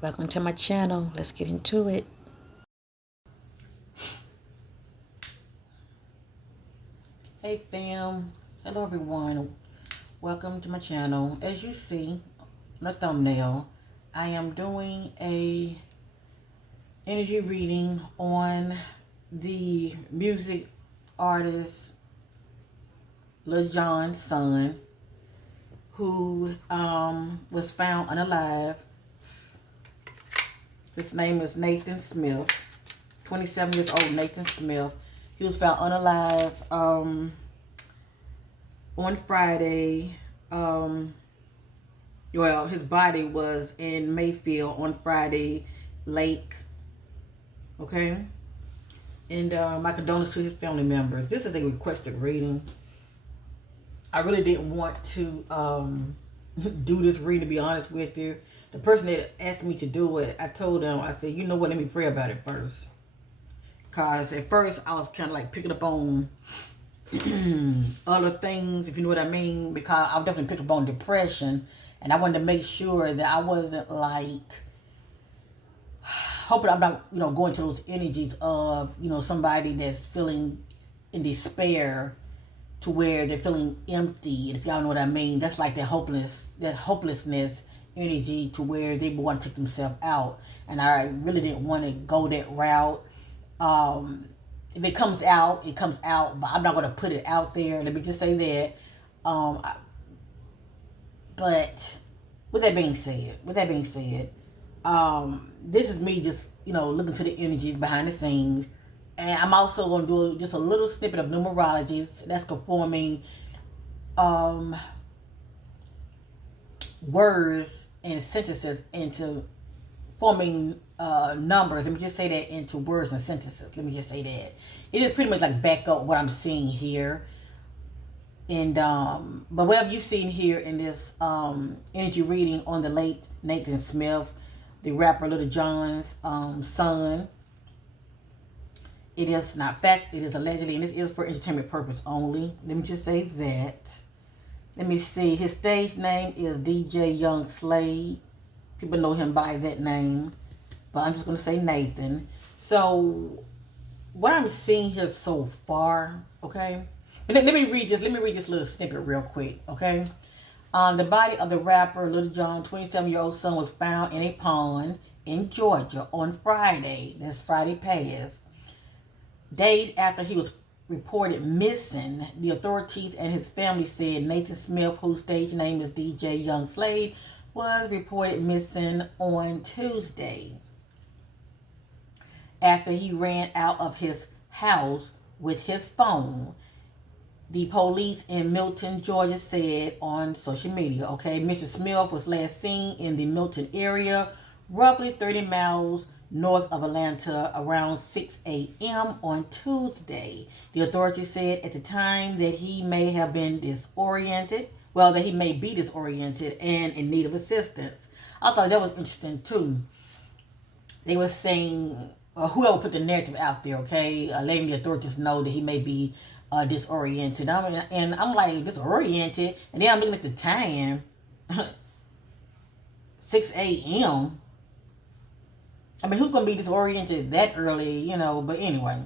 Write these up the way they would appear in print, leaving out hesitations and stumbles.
Welcome to my channel. Let's get into it. Hey fam. Hello everyone. Welcome to my channel. As you see on the thumbnail, I am doing a energy reading on the music artist Lil Jon's son, who was found unalive. His name is Nathan Smith, 27 years old Nathan Smith. He was found unalive on Friday. Well, his body was in Mayfield on Friday lake. Okay? And my condolences to his family members. This is a requested reading. I really didn't want to do this reading, to be honest with you. The person that asked me to do it, I told them, I said, you know what, let me pray about it first. Because at first, I was kind of like picking up on other things, if you know what I mean. Because I was definitely picking up on depression. And I wanted to make sure that I wasn't like, hoping I'm not, going to those energies of, somebody that's feeling in despair to where they're feeling empty. And if y'all know what I mean, that's like that hopelessness energy to where they want to take themselves out. And I really didn't want to go that route. If it comes out, it comes out, but I'm not going to put it out there. Let me just say that. But with that being said, this is me just, looking to the energies behind the scenes. And I'm also going to do just a little snippet of numerology that's conforming words and sentences into forming numbers. Let me just say that, into words and sentences. Let me just say that. It is pretty much like back up what I'm seeing here. And but what have you seen here in this energy reading on the late Nathan Smith, the rapper Lil Jon's son? It is not facts, it is allegedly, and this is for entertainment purpose only. Let me just say that. Let me see. His stage name is DJ Young Slade. People know him by that name. But I'm just going to say Nathan. So, what I'm seeing here so far, okay? Let me read this little snippet real quick, okay? The body of the rapper Lil Jon, 27-year-old son, was found in a pond in Georgia on Friday. That's Friday past. Days after he was reported missing, the authorities and his family said Nathan Smith, whose stage name is DJ Young Slade, was reported missing on Tuesday after he ran out of his house with his phone. The police in Milton, Georgia said on social media, okay, Mr. Smith was last seen in the Milton area, roughly 30 miles north of Atlanta, around 6 a.m. on Tuesday. The authorities said at the time that he may have been disoriented. Well, that he may be disoriented and in need of assistance. I thought that was interesting too. They were saying, whoever put the narrative out there, okay, letting the authorities know that he may be disoriented. And I'm like, disoriented? And then I'm looking at the time, 6 a.m. I mean, who's going to be disoriented that early, but anyway.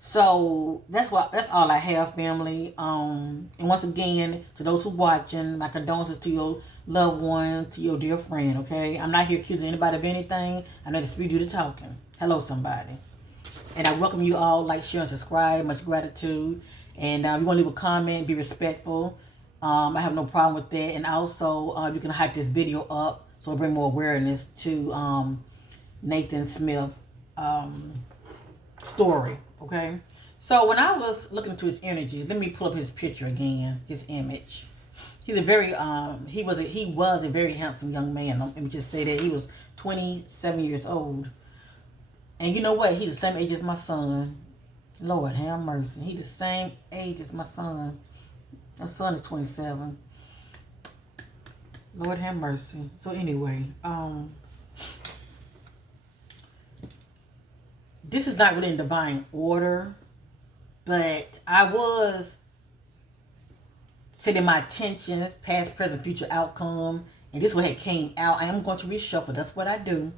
So, that's all I have, family. And once again, to those who are watching, my condolences to your loved one, to your dear friend, okay? I'm not here accusing anybody of anything. I'm not to do the talking. Hello, somebody. And I welcome you all. Like, share, and subscribe. Much gratitude. And you want to leave a comment, be respectful. I have no problem with that. And also, you can hype this video up so bring more awareness to Nathan Smith story, okay? So when I was looking into his energy, let me pull up his picture again, his image. He's a very he was a very handsome young man. Let me just say that he was 27 years old. And you know what? He's the same age as my son. Lord have mercy. He's the same age as my son. My son is 27. Lord have mercy. So anyway, this is not really in divine order, but I was setting my intentions, past, present, future outcome. And this one had came out. I am going to reshuffle. That's what I do.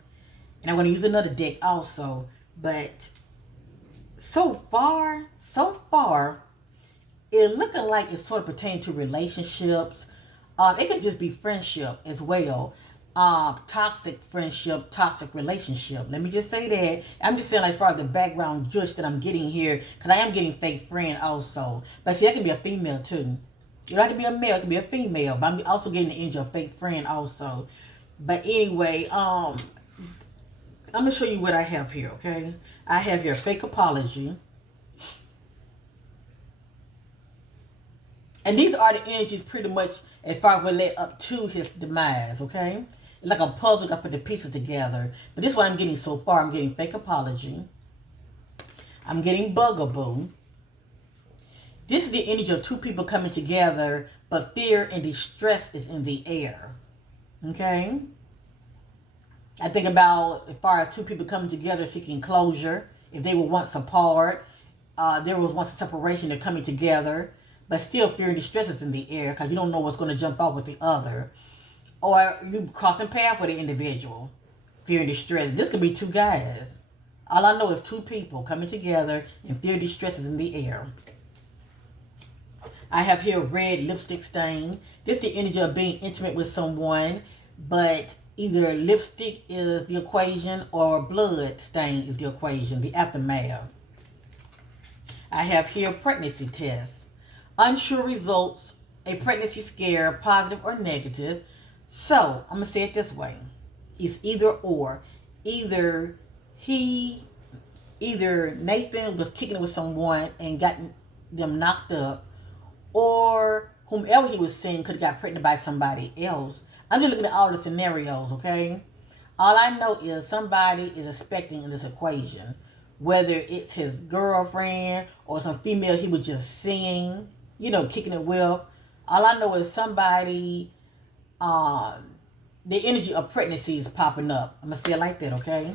And I'm going to use another deck also. But so far, it's looking like it's sort of pertaining to relationships. It could just be friendship as well. Toxic friendship, toxic relationship. Let me just say that. I'm just saying, like, as far as the background judge that I'm getting here, because I am getting fake friend also. But see, that can be a female too. You don't have to be a male, it can be a female. But I'm also getting the energy of fake friend also. But anyway, I'm going to show you what I have here, okay? I have here fake apology. And these are the energies pretty much as far as what led up to his demise, okay? It's like a puzzle, I put the pieces together. But this is what I'm getting so far. I'm getting fake apology. I'm getting bugaboo. This is the energy of two people coming together, but fear and distress is in the air, okay? I think about as far as two people coming together seeking closure. If they were once apart, there was once a separation, they're coming together. But still, fear and distress is in the air because you don't know what's going to jump out with the other. Or you crossing paths with the individual. Fear and distress. This could be two guys. All I know is two people coming together and fear and distress is in the air. I have here red lipstick stain. This is the energy of being intimate with someone, but either lipstick is the equation or blood stain is the equation, the aftermath. I have here pregnancy test. Unsure results, a pregnancy scare, positive or negative. So, I'm going to say it this way. It's either or. Either Nathan was kicking it with someone and got them knocked up, or whomever he was seeing could have got pregnant by somebody else. I'm just looking at all the scenarios, okay? All I know is somebody is expecting in this equation, whether it's his girlfriend or some female he was just seeing, kicking it with. All I know is somebody, the energy of pregnancy is popping up. I'm going to say it like that, okay?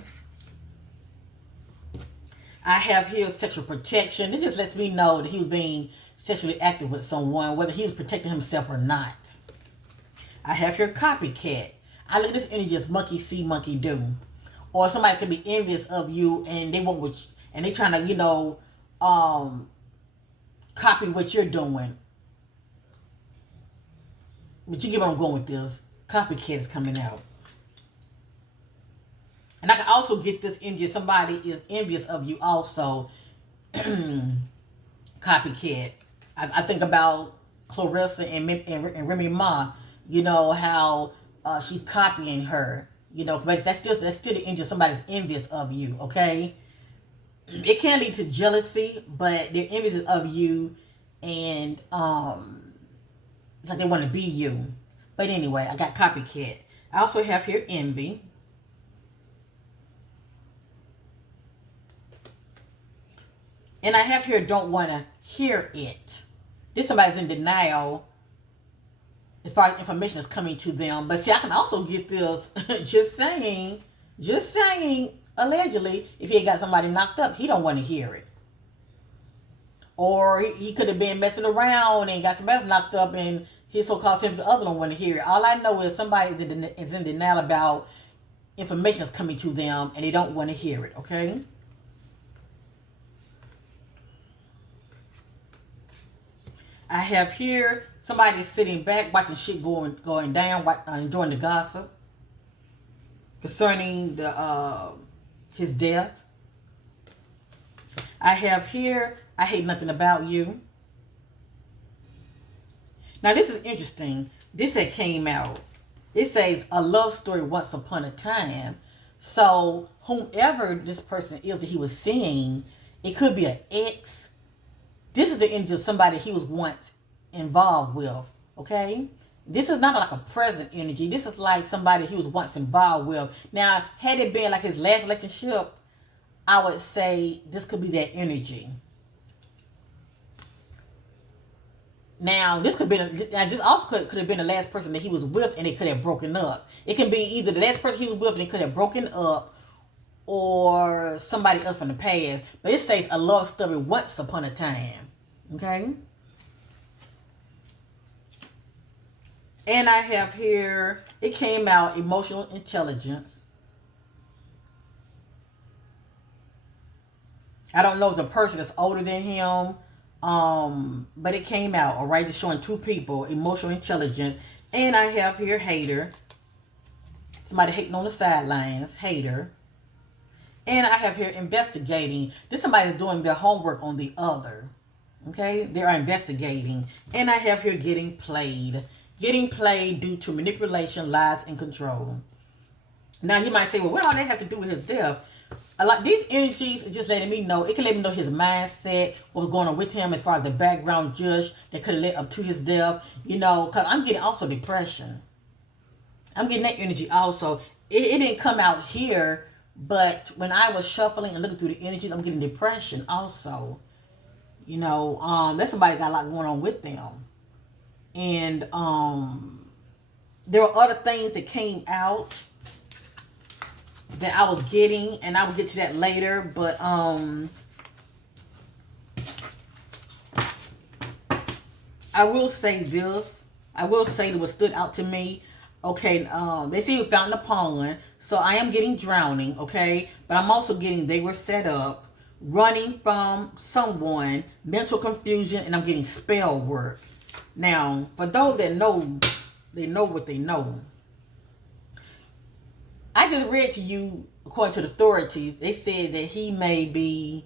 I have here sexual protection. It just lets me know that he was being sexually active with someone, whether he was protecting himself or not. I have here copycat. I look at this energy as monkey see, monkey do. Or somebody could be envious of you and they want what and they trying to, copy what you're doing. But you get where I'm going with this. Copycat is coming out. And I can also get this energy. Somebody is envious of you also. Copycat. I think about Clarissa and Remy Ma. How she's copying her. But that's still the energy of somebody's envious of you, okay? It can lead to jealousy, but they're envious of you and like they want to be you. But anyway, I got copycat. I also have here envy. And I have here don't want to hear it. This somebody's in denial as far as information is coming to them. But see, I can also get this, just saying, allegedly, if he got somebody knocked up, he don't want to hear it. Or he could have been messing around and got somebody knocked up and his so-called significant other don't want to hear it. All I know is somebody is in denial about information that's coming to them and they don't want to hear it, okay? I have here somebody sitting back watching shit going down, enjoying the gossip concerning his death. I have here, I hate nothing about you. Now this is interesting. This had came out. It says a love story once upon a time. So whomever this person is that he was seeing, it could be an ex. This is the energy of somebody he was once involved with, okay? This is not like a present energy. This is like somebody he was once involved with. Now, had it been like his last relationship, I would say this could be that energy. Now, this also could have been the last person that he was with and it could have broken up. It can be either the last person he was with and it could have broken up or somebody else from the past. But it says a love story once upon a time. Okay? And I have here, it came out emotional intelligence. I don't know if it's a person that's older than him. But it came out, all right? It's showing two people, emotional intelligence. And I have here hater. Somebody hating on the sidelines, hater. And I have here investigating. This somebody is doing their homework on the other. Okay? They are investigating. And I have here getting played. Getting played due to manipulation, lies, and control. Now you might say, well, what all that have to do with his death? Like these energies is just letting me know. It can let me know his mindset, what was going on with him as far as the background judge that could have led up to his death. You know, because I'm getting also depression. I'm getting that energy also. It didn't come out here, but when I was shuffling and looking through the energies, I'm getting depression also. You know, that's somebody got a lot going on with them. And there were other things that came out that I was getting, and I will get to that later, but I will say this. I will say that what stood out to me. Okay, they say we found the pond, so I am getting drowning, okay? But I'm also getting they were set up, running from someone, mental confusion, and I'm getting spell work. Now, for those that know, they know what they know. I just read to you, according to the authorities, they said that he may be,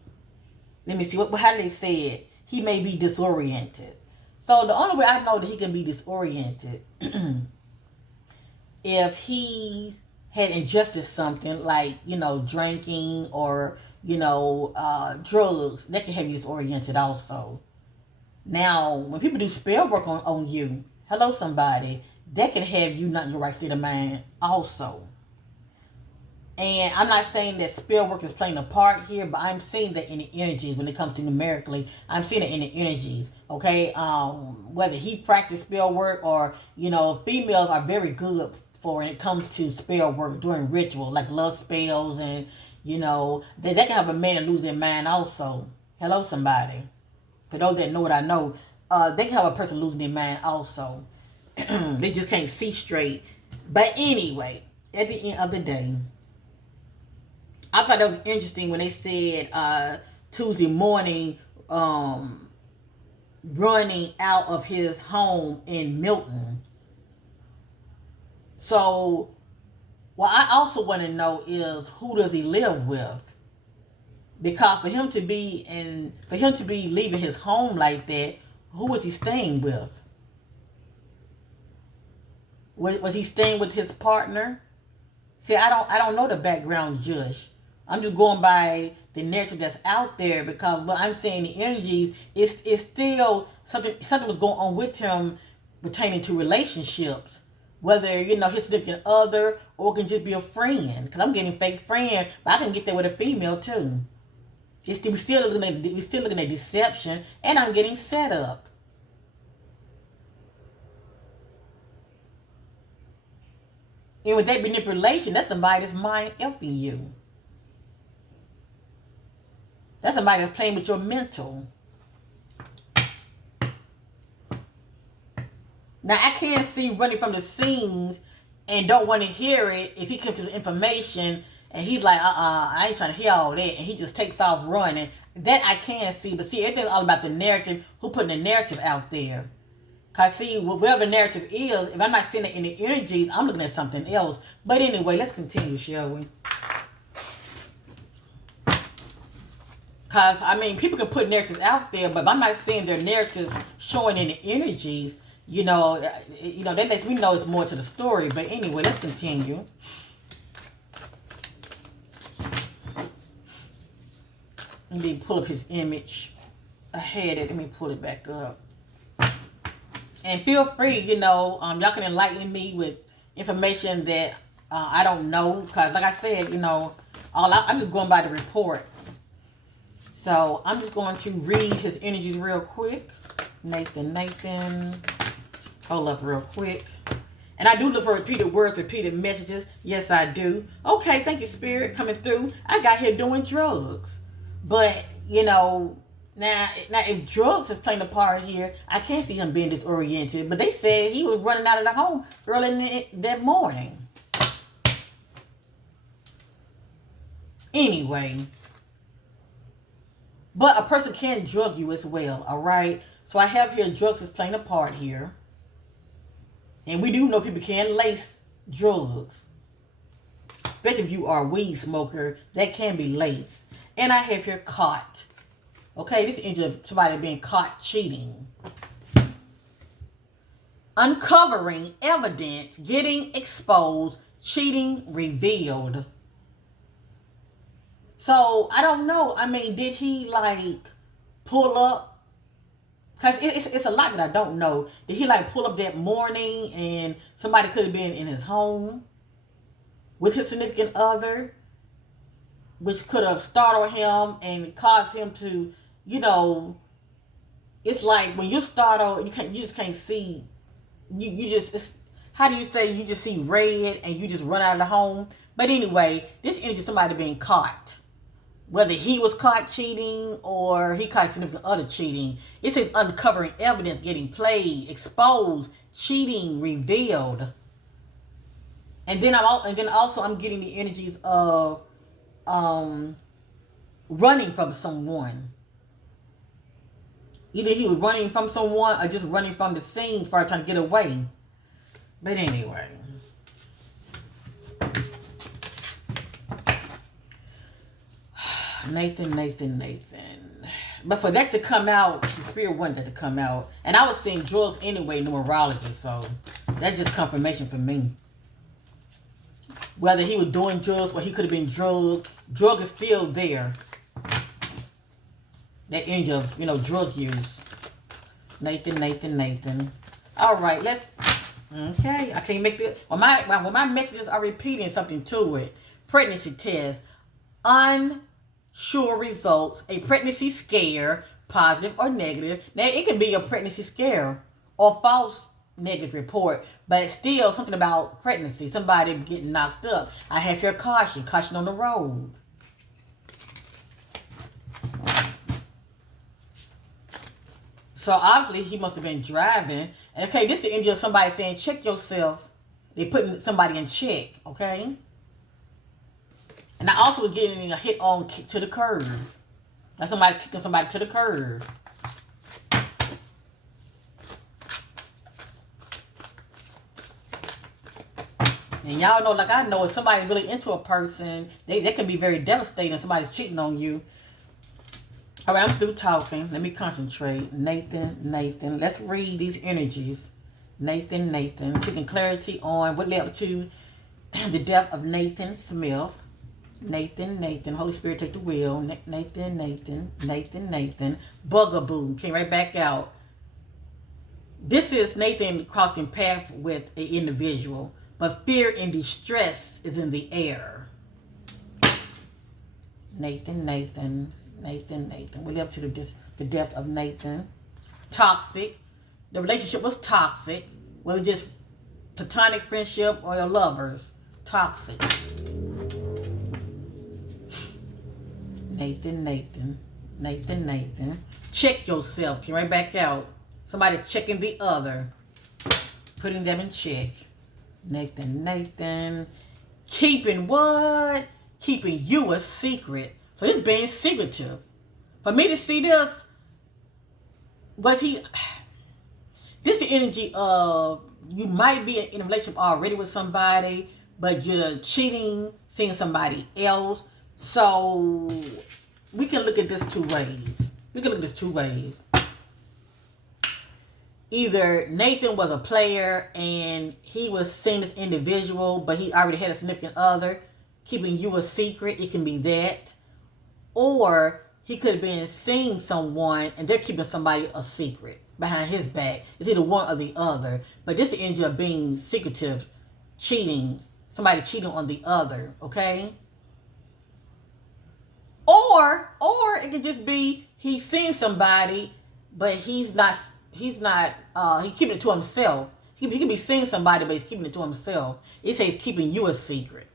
let me see, how did they say it? He may be disoriented. So the only way I know that he can be disoriented, if he had ingested something like, you know, drinking or, you know, drugs, that can have you disoriented also. Now, when people do spell work on you, hello somebody, that can have you not in your right state of mind also. And I'm not saying that spell work is playing a part here, but I'm seeing that in the energies when it comes to numerically. I'm seeing it in the energies, okay? Whether he practiced spell work or, you know, females are very good for when it comes to spell work doing rituals, like love spells and, you know, they can have a man to lose their mind also. Hello, somebody. For those that know what I know, they can have a person losing their mind also. They just can't see straight. But anyway, at the end of the day, I thought that was interesting when they said Tuesday morning running out of his home in Milton. So what I also want to know is who does he live with? Because for him to be leaving his home like that, who was he staying with? Was he staying with his partner? See, I don't know the background judge. I'm just going by the narrative that's out there because what I'm saying, the energies, is still something was going on with him pertaining to relationships. Whether, you know, his significant other or it can just be a friend. Because I'm getting fake friend, but I can get that with a female too. We're still looking at deception, and I'm getting set up. And with that manipulation, that's somebody that's mind effing you. That's somebody that's playing with your mental. Now, I can't see running from the scenes and don't want to hear it if he comes to the information and he's like, I ain't trying to hear all that, and he just takes off running. That I can see. But see, everything's all about the narrative, who putting the narrative out there. Because see, whatever the narrative is, if I'm not seeing it in the energies, I'm looking at something else. But anyway, let's continue, shall we? Because, I mean, people can put narratives out there, but if I'm not seeing their narrative showing in the energies, you know, that lets me know it's more to the story. But anyway, let's continue. Let me pull up his image. I had it. Let me pull it back up. And feel free, you know, y'all can enlighten me with information that I don't know. Because, like I said, you know, I'm just going by the report. So, I'm just going to read his energies real quick. Nathan. Hold up real quick. And I do look for repeated words, repeated messages. Yes, I do. Okay, thank you, Spirit, coming through. I got here doing drugs. But, you know, Now, if drugs is playing a part here, I can't see him being disoriented. But they said he was running out of the home early that morning. Anyway, but a person can drug you as well, all right? So I have here drugs is playing a part here. And we do know people can lace drugs. Especially if you are a weed smoker, that can be laced. And I have here caught. Okay, this is of somebody being caught cheating. Uncovering evidence, getting exposed, cheating revealed. So, I don't know. I mean, did he like pull up? Because it's a lot that I don't know. Did he like pull up that morning and somebody could have been in his home with his significant other, which could have startled him and caused him to, you know, it's like when you startle, you just can't see. You just, it's, how do you say, you just see red and you just run out of the home? But anyway, this is somebody being caught. Whether he was caught cheating or he caught significant other cheating. It says uncovering evidence, getting played, exposed, cheating, revealed. And then I'm getting the energies of running from someone. Either he was running from someone or just running from the scene for trying to get away. But anyway. Nathan. But for that to come out, the spirit wanted that to come out. And I was seeing drugs anyway, numerology, so that's just confirmation for me. Whether he was doing drugs or he could have been drugged, drug is still there. That energy of, drug use. Nathan. All right, let's, okay, I can't make this. Well, my messages are repeating something to it. Pregnancy test. Unsure results. A pregnancy scare, positive or negative. Now, it could be a pregnancy scare or false negative report, but still something about pregnancy. Somebody getting knocked up. I have here caution on the road. So obviously he must have been driving. Okay, this is the energy of somebody saying, check yourself. They putting somebody in check, okay? And I also was getting a hit on kick to the curb. Like somebody kicking somebody to the curb. And y'all know, like I know, if somebody's really into a person, they can be very devastating if somebody's cheating on you. All right, I'm through talking. Let me concentrate. Nathan. Let's read these energies. Nathan. Seeking clarity on what led up to the death of Nathan Smith. Nathan. Holy Spirit, take the wheel. Nathan. Bugaboo. Came right back out. This is Nathan crossing path with an individual. But fear and distress is in the air. Nathan. We live to the death of Nathan. Toxic. The relationship was toxic. Well, it just platonic friendship or your lovers. Toxic. Nathan. Check yourself. Get right back out. Somebody's checking the other. Putting them in check. Nathan. Keeping what? Keeping you a secret. So he's being secretive. For me to see this, this is the energy of you might be in a relationship already with somebody, but you're cheating, seeing somebody else. So we can look at this two ways. Either Nathan was a player and he was seeing this individual, but he already had a significant other, keeping you a secret. It can be that. Or he could have been seeing someone and they're keeping somebody a secret behind his back. It's either one or the other. But this is the energy of being secretive, cheating, somebody cheating on the other, okay? Or it could just be he's seeing somebody, but he's keeping it to himself. He could be seeing somebody, but he's keeping it to himself. It says keeping you a secret.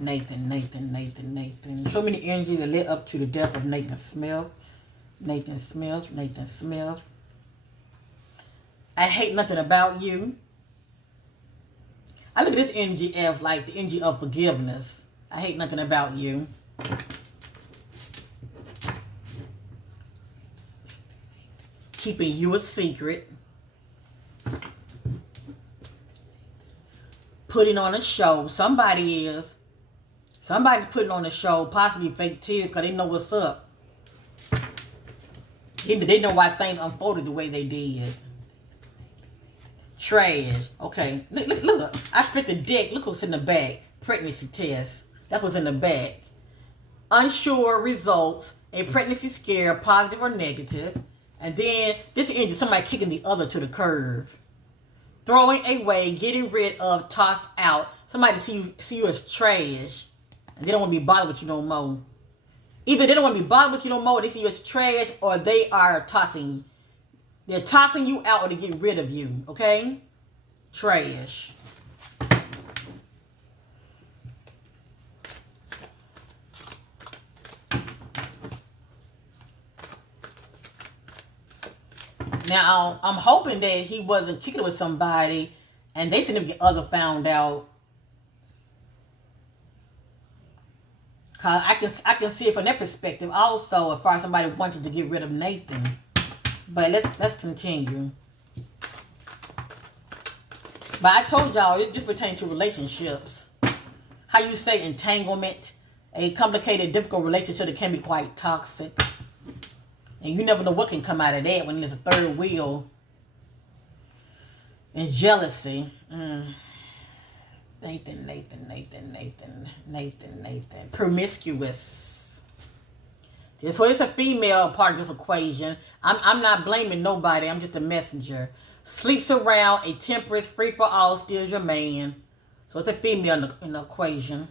Nathan. Show me the energy that led up to the death of Nathan Smith. Nathan Smith. I hate nothing about you. I look at this energy as like the energy of forgiveness. I hate nothing about you. Keeping you a secret. Putting on a show. Somebody's putting on a show. Possibly fake tears because they know what's up. They know why things unfolded the way they did. Trash. Okay. Look. I split the deck. Look what's in the back. Pregnancy test. That was in the back. Unsure results. A pregnancy scare, positive or negative. And then this energy, somebody kicking the other to the curb. Throwing away, getting rid of, toss out. Somebody see you as trash. And they don't want to be bothered with you no more. Either they don't want to be bothered with you no more, they see you as trash, or they are tossing. They're tossing you out or to get rid of you. Okay? Trash. Now, I'm hoping that he wasn't kicking it with somebody and they significant other found out. Cause I can see it from that perspective also as far as somebody wanted to get rid of Nathan. But let's continue. But I told y'all this pertains to relationships. How you say entanglement, a complicated, difficult relationship that can be quite toxic. And you never know what can come out of that when there's a third wheel. And jealousy. Nathan. Promiscuous. So it's a female part of this equation. I'm not blaming nobody. I'm just a messenger. Sleeps around, a temperate, free for all, steals your man. So it's a female in the equation.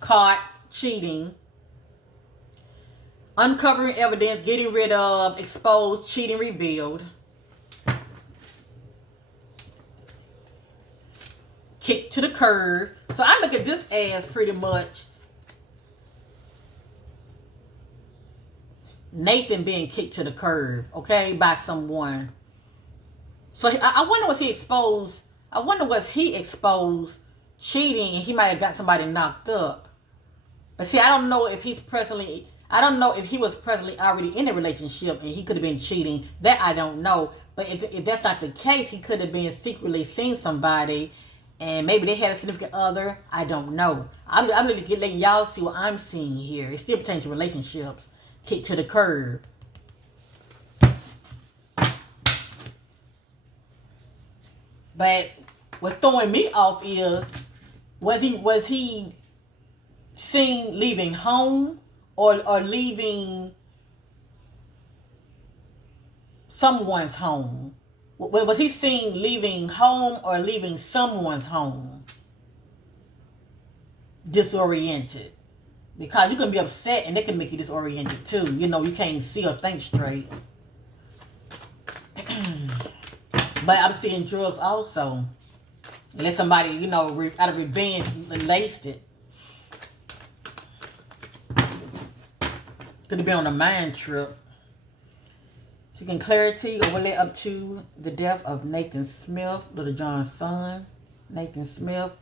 Caught cheating. Uncovering evidence, getting rid of, exposed, cheating, revealed. Kicked to the curb. So I look at this as pretty much Nathan being kicked to the curb, okay, by someone. So I wonder was he exposed? I wonder was he exposed cheating and he might have got somebody knocked up. But see, I don't know if he was presently already in a relationship and he could have been cheating. That I don't know. But if that's not the case, he could have been secretly seeing somebody and maybe they had a significant other. I don't know. I'm just letting y'all see what I'm seeing here. It still pertains to relationships. Kick to the curb. But what's throwing me off is, was he seen leaving home or leaving someone's home? Was he seen leaving home or leaving someone's home? Disoriented. Because you can be upset and they can make you disoriented too. You know, you can't see or think straight. But I'm seeing drugs also. Unless somebody, you know, out of revenge laced it. Could have been on a mind trip. Seeking clarity or relate up to the death of Nathan Smith, Lil Jon's son. Nathan Smith.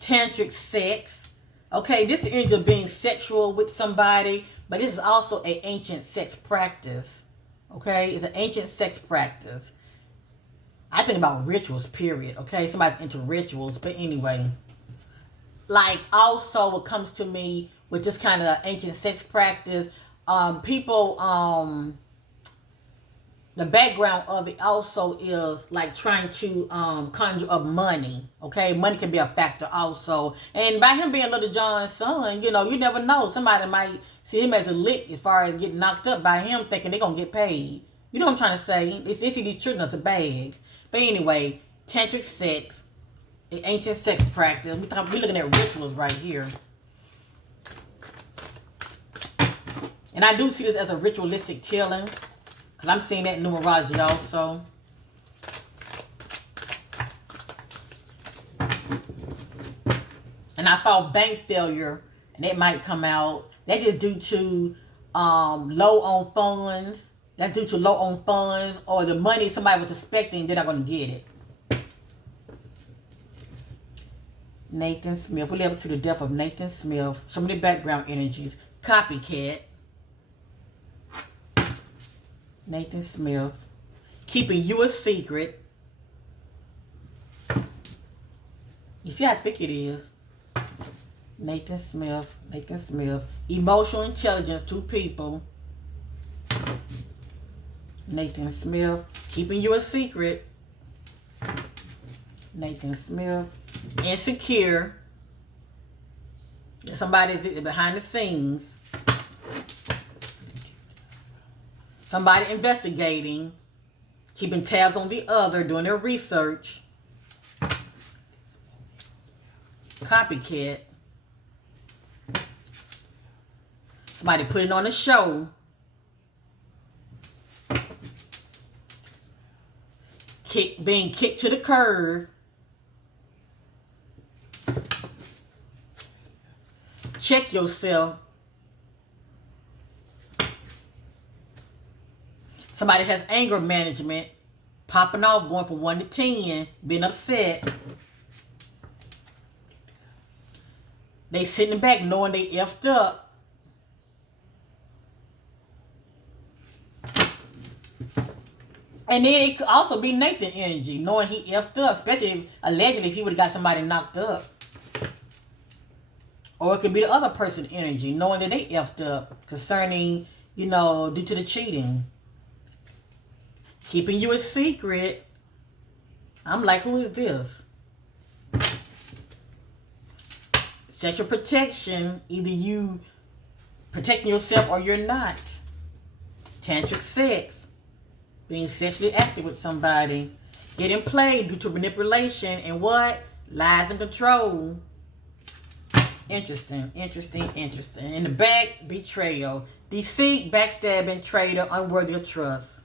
Tantric sex. Okay, this is the energy of being sexual with somebody, but this is also an ancient sex practice. Okay, it's an ancient sex practice. I think about rituals, period. Okay, somebody's into rituals, but anyway. Like, also what comes to me with this kind of ancient sex practice, people, the background of it also is like trying to conjure up money. Okay, money can be a factor also. And by him being Lil Jon's son, you know, you never know. Somebody might see him as a lick as far as getting knocked up by him thinking they're going to get paid. You know what I'm trying to say? They see these children as a bag. But anyway, tantric sex, ancient sex practice. We're looking at rituals right here. And I do see this as a ritualistic killing. Because I'm seeing that in numerology also. I saw bank failure, and it might come out. That's just due to low on funds. That's due to low on funds, or the money somebody was expecting, they're not going to get it. Nathan Smith. We live to the death of Nathan Smith. Some of the background energies. Copycat. Nathan Smith. Keeping you a secret. You see how thick it is? Nathan Smith. Nathan Smith. Emotional intelligence. 2 people. Nathan Smith. Keeping you a secret. Nathan Smith. Insecure. Somebody's behind the scenes. Somebody investigating. Keeping tabs on the other. Doing their research. Copycat. Somebody putting on a show. Being kicked to the curb. Check yourself. Somebody has anger management. Popping off, going from 1 to 10. Being upset. They sitting back knowing they effed up. And then it could also be Nathan energy, knowing he effed up, especially allegedly if he would have got somebody knocked up. Or it could be the other person energy, knowing that they effed up concerning, due to the cheating. Keeping you a secret. I'm like, who is this? Sexual protection. Either you protecting yourself or you're not. Tantric sex. Being sexually active with somebody. Getting played due to manipulation and what? Lies and control. Interesting. In the back, betrayal. Deceit, backstabbing, traitor, unworthy of trust.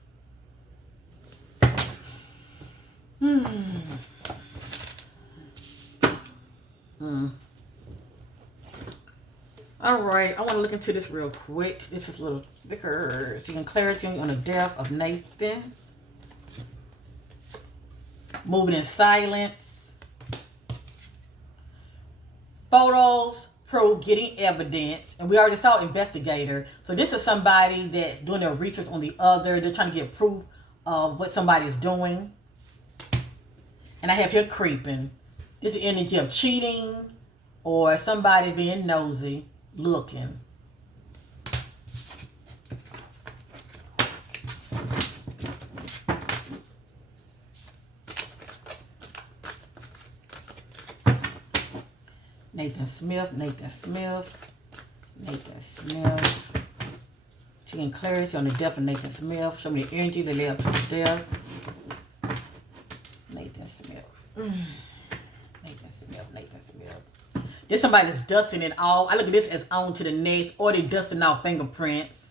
Alright, I want to look into this real quick. This is a little thicker. Seeking clarity on the death of Nathan. Moving in silence. Photos prove getting evidence. And we already saw investigator. So this is somebody that's doing their research on the other. They're trying to get proof of what somebody's doing. And I have here creeping. This is energy of cheating or somebody being nosy, looking. Nathan Smith. Seeking clarity on the death of Nathan Smith. Show me the energy that led up to his death. Nathan Smith. Nathan Smith. This somebody that's dusting it off. I look at this as on to the next, or they dusting off fingerprints.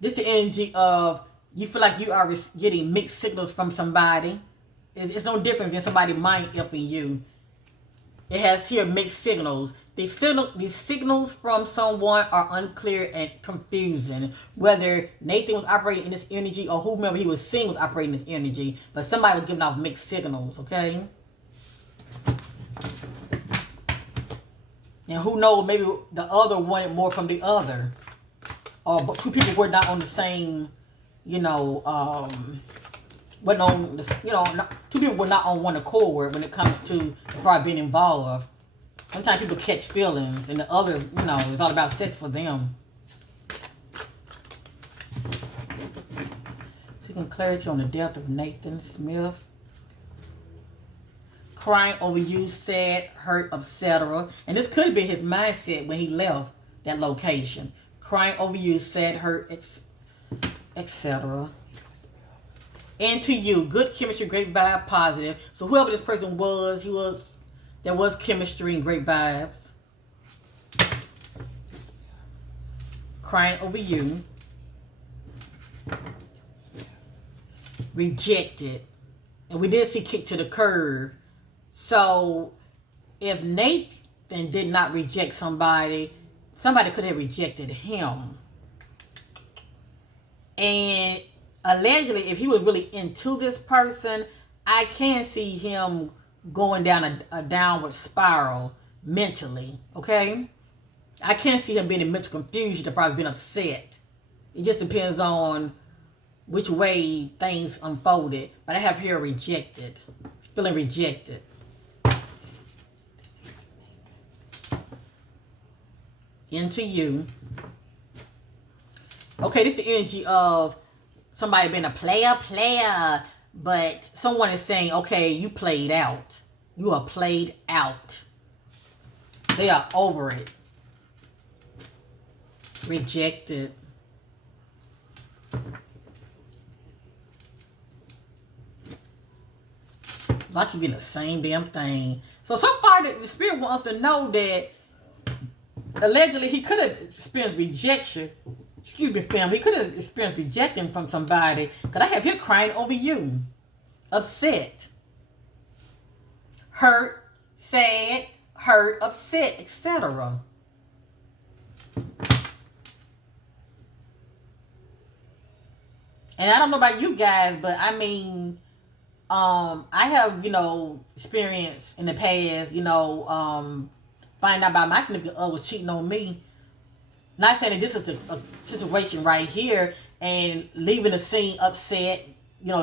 This is the energy of you feel like you are getting mixed signals from somebody. It's no different than somebody mind effing you. It has here mixed signals. These signals from someone are unclear and confusing. Whether Nathan was operating in this energy or whomever he was seeing was operating in this energy. But somebody was giving off mixed signals, okay? And who knows, maybe the other wanted more from the other. Or 2 people were not on the same, 2 people were not on one accord when it comes to as far as being involved. Sometimes people catch feelings and the other, it's all about sex for them. Seeking clarity on the death of Nathan Smith. Crying over you, sad, hurt, etc. And this could be his mindset when he left that location. Crying over you, sad, hurt, etc. And to you, good chemistry, great vibe, positive. So whoever this person was, there was chemistry and great vibes. Crying over you. Rejected. And we did see kicked to the curb. So if Nathan did not reject somebody, somebody could have rejected him. And allegedly, if he was really into this person, I can see him going down a downward spiral mentally, okay? I can't see him being in mental confusion if I've been upset. It just depends on which way things unfolded. But I have here rejected, feeling rejected. Into you. Okay, this is the energy of somebody being a player, but someone is saying, okay, you played out. You are played out. They are over it. Rejected. Like you being the same damn thing. So far, the spirit wants us to know that allegedly he could have experienced rejection. Excuse me, family. He could have experienced rejection from somebody. Because I have him crying over you. Upset. Hurt. Sad. Hurt. Upset. Etc. And I don't know about you guys, but I mean, I have, experience in the past, finding out about my significant other was cheating on me. Not saying that this is a situation right here and leaving the scene upset,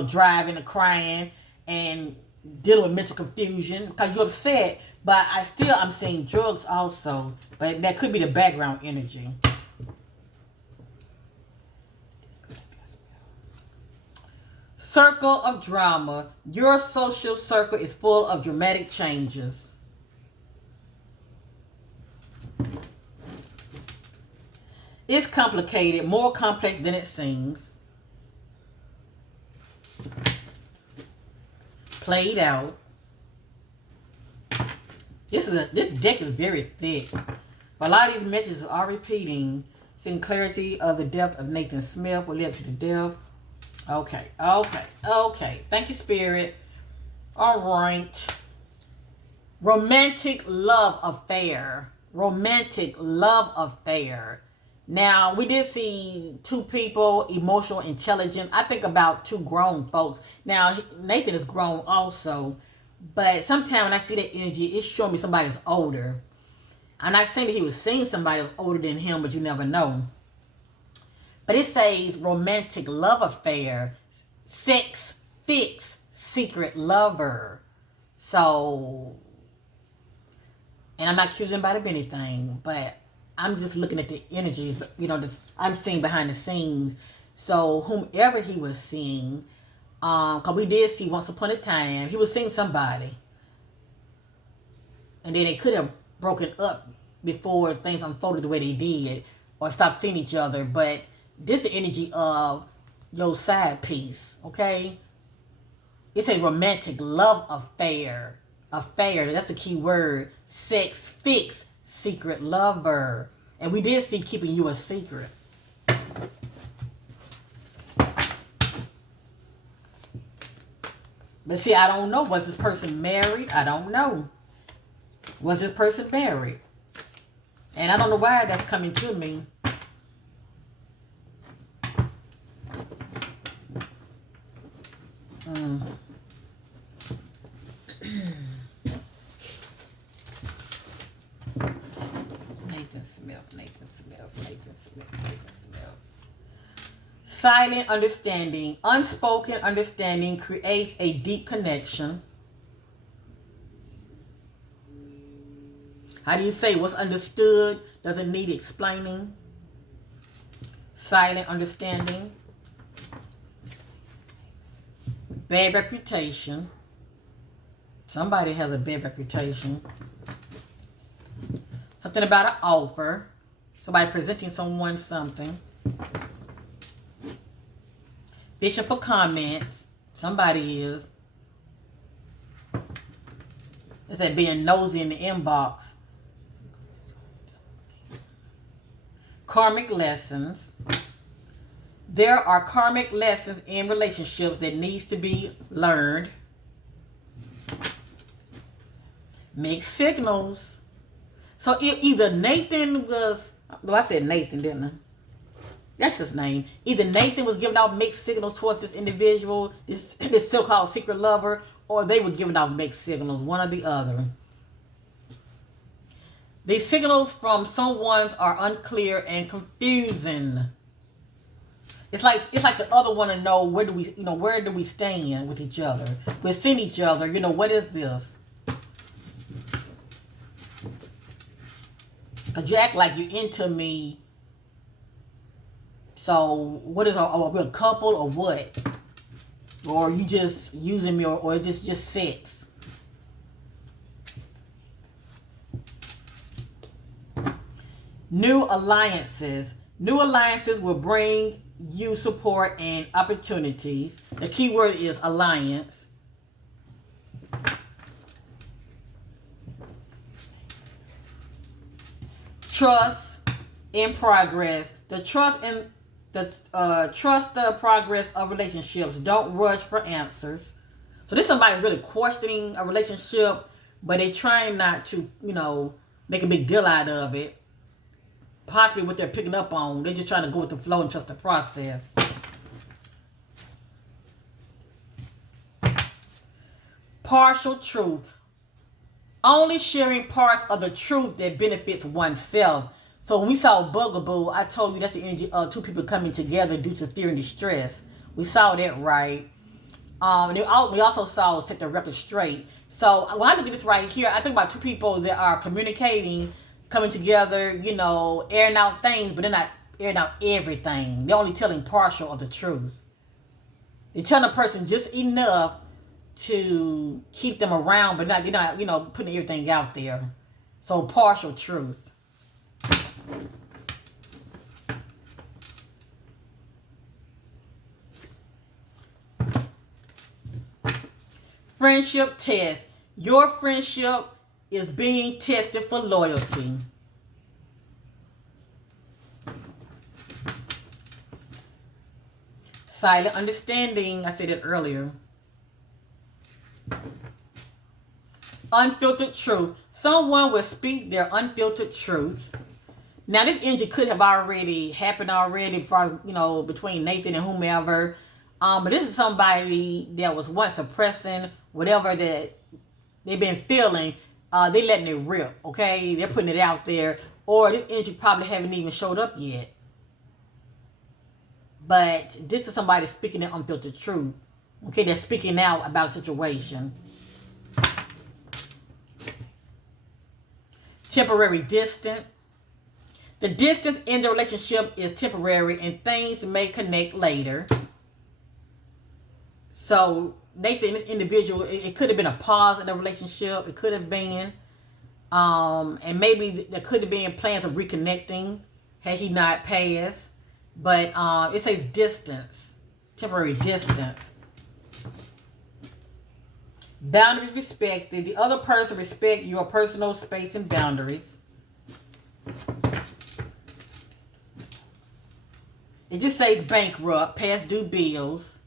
driving and crying and dealing with mental confusion because you're upset. But I'm seeing drugs also. But that could be the background energy. Circle of drama. Your social circle is full of dramatic changes. It's complicated, more complex than it seems. Played out. This deck is very thick. But a lot of these messages are repeating. Seeing clarity of the depth of Nathan Smith will lead to the death. Okay. Thank you, Spirit. All right. Romantic love affair. Now, we did see two people, emotional, intelligent. I think about two grown folks. Now, Nathan is grown also. But sometimes when I see that energy, it's showing me somebody's older. I'm not saying that he was seeing somebody older than him, but you never know. But it says romantic love affair, sex fix, secret lover. So, and I'm not accusing anybody of anything, but I'm just looking at the energy, I'm seeing behind the scenes. So whomever he was seeing, because we did see once upon a time, he was seeing somebody. And then they could have broken up before things unfolded the way they did, or stopped seeing each other, but this is the energy of your side piece, okay? It's a romantic love affair. Affair, that's the key word. Sex fix, secret lover. And we did see keeping you a secret. But see, I don't know. Was this person married? I don't know. Was this person married? And I don't know why that's coming to me. Nathan Smith. Silent understanding, unspoken understanding creates a deep connection. How do you say what's understood doesn't need explaining? Silent understanding. Bad reputation. Somebody has a bad reputation. Something about an offer. Somebody presenting someone something. Fishing for comments. Somebody is. It's like being nosy in the inbox. Karmic lessons. There are karmic lessons in relationships that needs to be learned. Mixed signals. So either Nathan was, well, I said Nathan, didn't I? That's his name. Either Nathan was giving out mixed signals towards this individual, this so-called secret lover, or they were giving out mixed signals, one or the other. These signals from someone are unclear and confusing. It's like the other one to know where do we stand with each other. We're seeing each other. What is this? Cause you act like you're into me. So what is are we a couple or what? Or you just using me or it's just sex? New alliances. New alliances will bring you support and opportunities. The key word is alliance. Trust in progress. The progress of relationships. Don't rush for answers. So this somebody's really questioning a relationship, but they trying not to, make a big deal out of it. Possibly what they're picking up on. They're just trying to go with the flow and trust the process. Partial truth. Only sharing parts of the truth that benefits oneself. So when we saw Bugaboo, I told you that's the energy of two people coming together due to fear and distress. We saw that, right? We also saw set the record straight. So when I look at this right here, I think about two people that are communicating, coming together, airing out things, but they're not airing out everything. They're only telling partial of the truth. They're telling a person just enough to keep them around, but they're not, putting everything out there. So partial truth. Friendship test. Your friendship is being tested for loyalty. Silent understanding. I said it earlier. Unfiltered truth. Someone will speak their unfiltered truth. Now, this energy could have already happened before, between Nathan and whomever. But this is somebody that was once suppressing whatever that they've been feeling. They letting it rip, okay? They're putting it out there. Or this energy probably haven't even showed up yet. But this is somebody speaking their unfiltered truth. Okay, they're speaking out about a situation. Temporary distance. The distance in the relationship is temporary and things may connect later. So Nathan, this individual, it could have been a pause in the relationship. It could have been. And maybe there could have been plans of reconnecting had he not passed. But it says distance. Temporary distance. Boundaries respected. The other person respect your personal space and boundaries. It just says bankrupt, past due bills.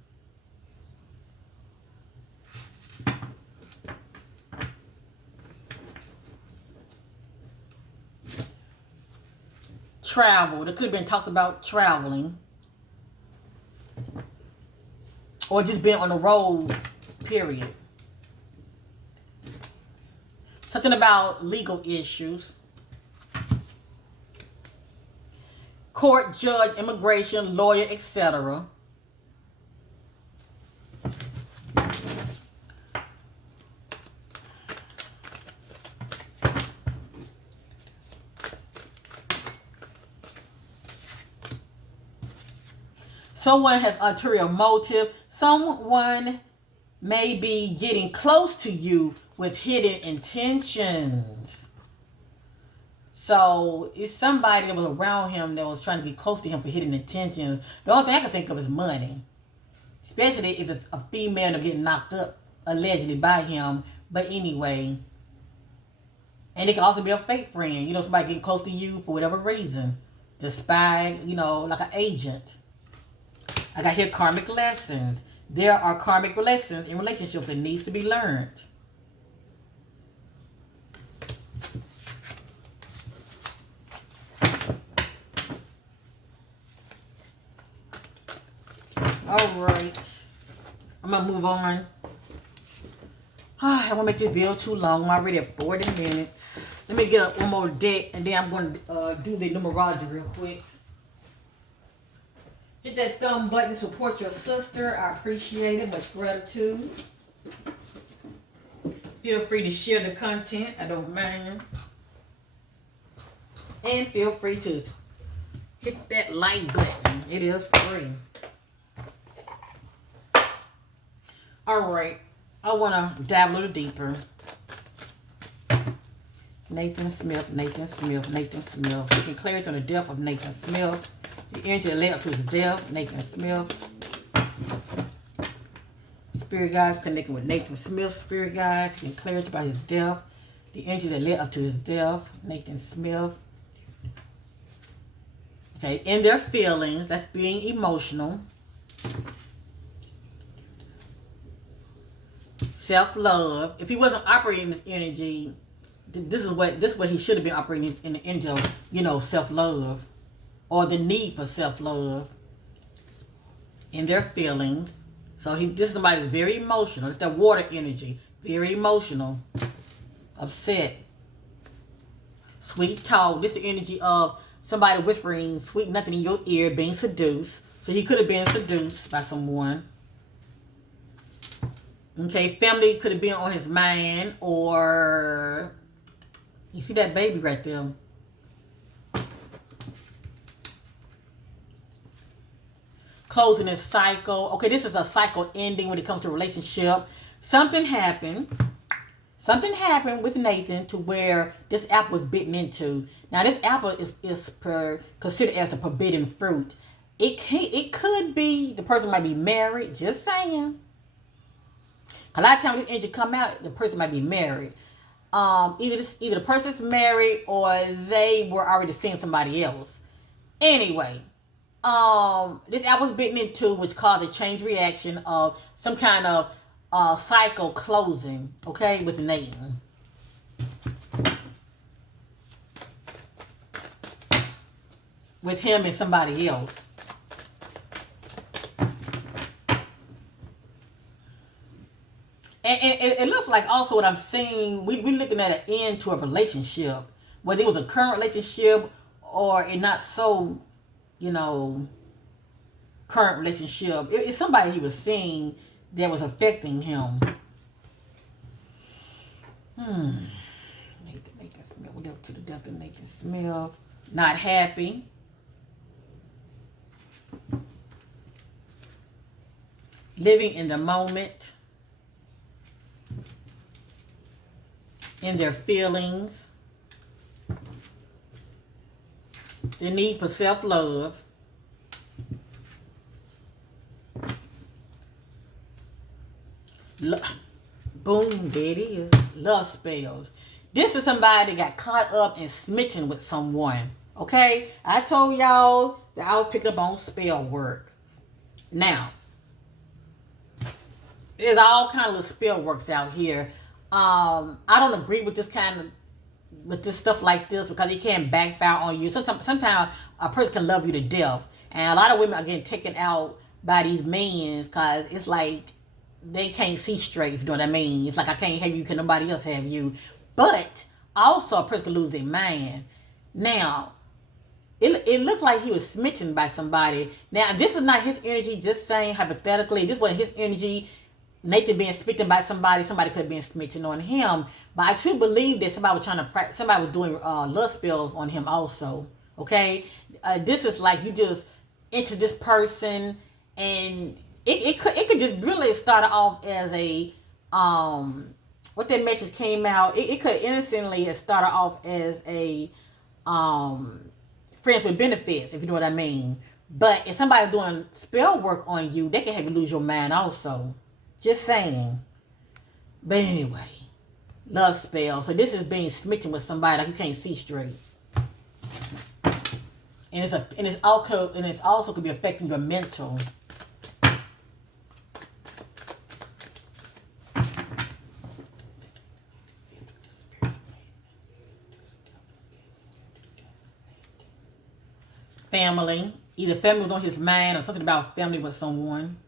Travel. There could have been talks about traveling. Or just being on the road, period. Something about legal issues. Court, judge, immigration, lawyer, etc. Someone has ulterior motive. Someone may be getting close to you with hidden intentions. So it's somebody that was around him that was trying to be close to him for hidden intentions. The only thing I can think of is money. Especially if it's a female that's getting knocked up allegedly by him. But anyway. And it can also be a fake friend. Somebody getting close to you for whatever reason. The spy, like an agent. I got here karmic lessons. There are karmic lessons in relationships that needs to be learned. All right. I'm going to move on. I don't want to make this video too long. I'm already at 40 minutes. Let me get up one more deck, and then I'm going to do the numerology real quick. Hit that thumb button to support your sister. I appreciate it. Much gratitude. Feel free to share the content. I don't mind. And feel free to hit that like button. It is free. Alright. I want to dive a little deeper. Nathan Smith, Nathan Smith, Nathan Smith. Seeking clarity on the death of Nathan Smith. The energy that led up to his death, Nathan Smith. Spirit guides connecting with Nathan Smith. Spirit guides seeking clarity about his death. The energy that led up to his death, Nathan Smith. Okay, in their feelings, that's being emotional. Self-love. If he wasn't operating this energy, this is what he should have been operating in the energy of, you know, self-love. Or the need for self-love in their feelings. So this is somebody that's very emotional. It's that water energy. Very emotional. Upset. Sweet talk. This is the energy of somebody whispering sweet nothing in your ear, being seduced. So he could have been seduced by someone. Okay, family could have been on his mind, or you see that baby right there. Closing his cycle. Okay, this is a cycle ending when it comes to a relationship. Something happened with Nathan to where this apple was bitten into. Now this apple is considered as the forbidden fruit. It could be the person might be married. Just saying. A lot of times this energy come out, the person might be married. Either the person's married or they were already seeing somebody else. Anyway, this apple was bitten into, which caused a chain reaction of some kind of cycle closing. Okay, with Nathan. With him and somebody else. And it looks like also what I'm seeing, we're looking at an end to a relationship. Whether it was a current relationship or a not so, you know, current relationship. It's somebody he was seeing that was affecting him. Nathan Smith. We'll get to the death of Nathan Smith. Not happy. Living in the moment. In their feelings. The need for self-love. Boom, there it is. Love spells. This is somebody that got caught up and smitten with someone. Okay? I told y'all that I was picking up on spell work. Now, there's all kind of spell works out here. I don't agree with this stuff like this because it can backfire on you. Sometimes a person can love you to death. And a lot of women are getting taken out by these men because it's like they can't see straight, if you know what I mean. It's like I can't have you, can nobody else have you. But also a person can lose their mind. Now, it looked like he was smitten by somebody. Now, this is not his energy, just saying hypothetically. This wasn't his energy. Nathan being smitten by somebody could have been smitten on him. But I truly believe that somebody was trying to practice, somebody was doing love spells on him also. Okay? This is like you just into this person, and it could just really start off as a what that message came out. It could innocently have started off as a friends with benefits, if you know what I mean. But if somebody's doing spell work on you, they can have you lose your mind also. Just saying. But anyway, love spell. So this is being smitten with somebody like you can't see straight. And it's also could be affecting your mental. Family. Either family was on his mind or something about family with someone.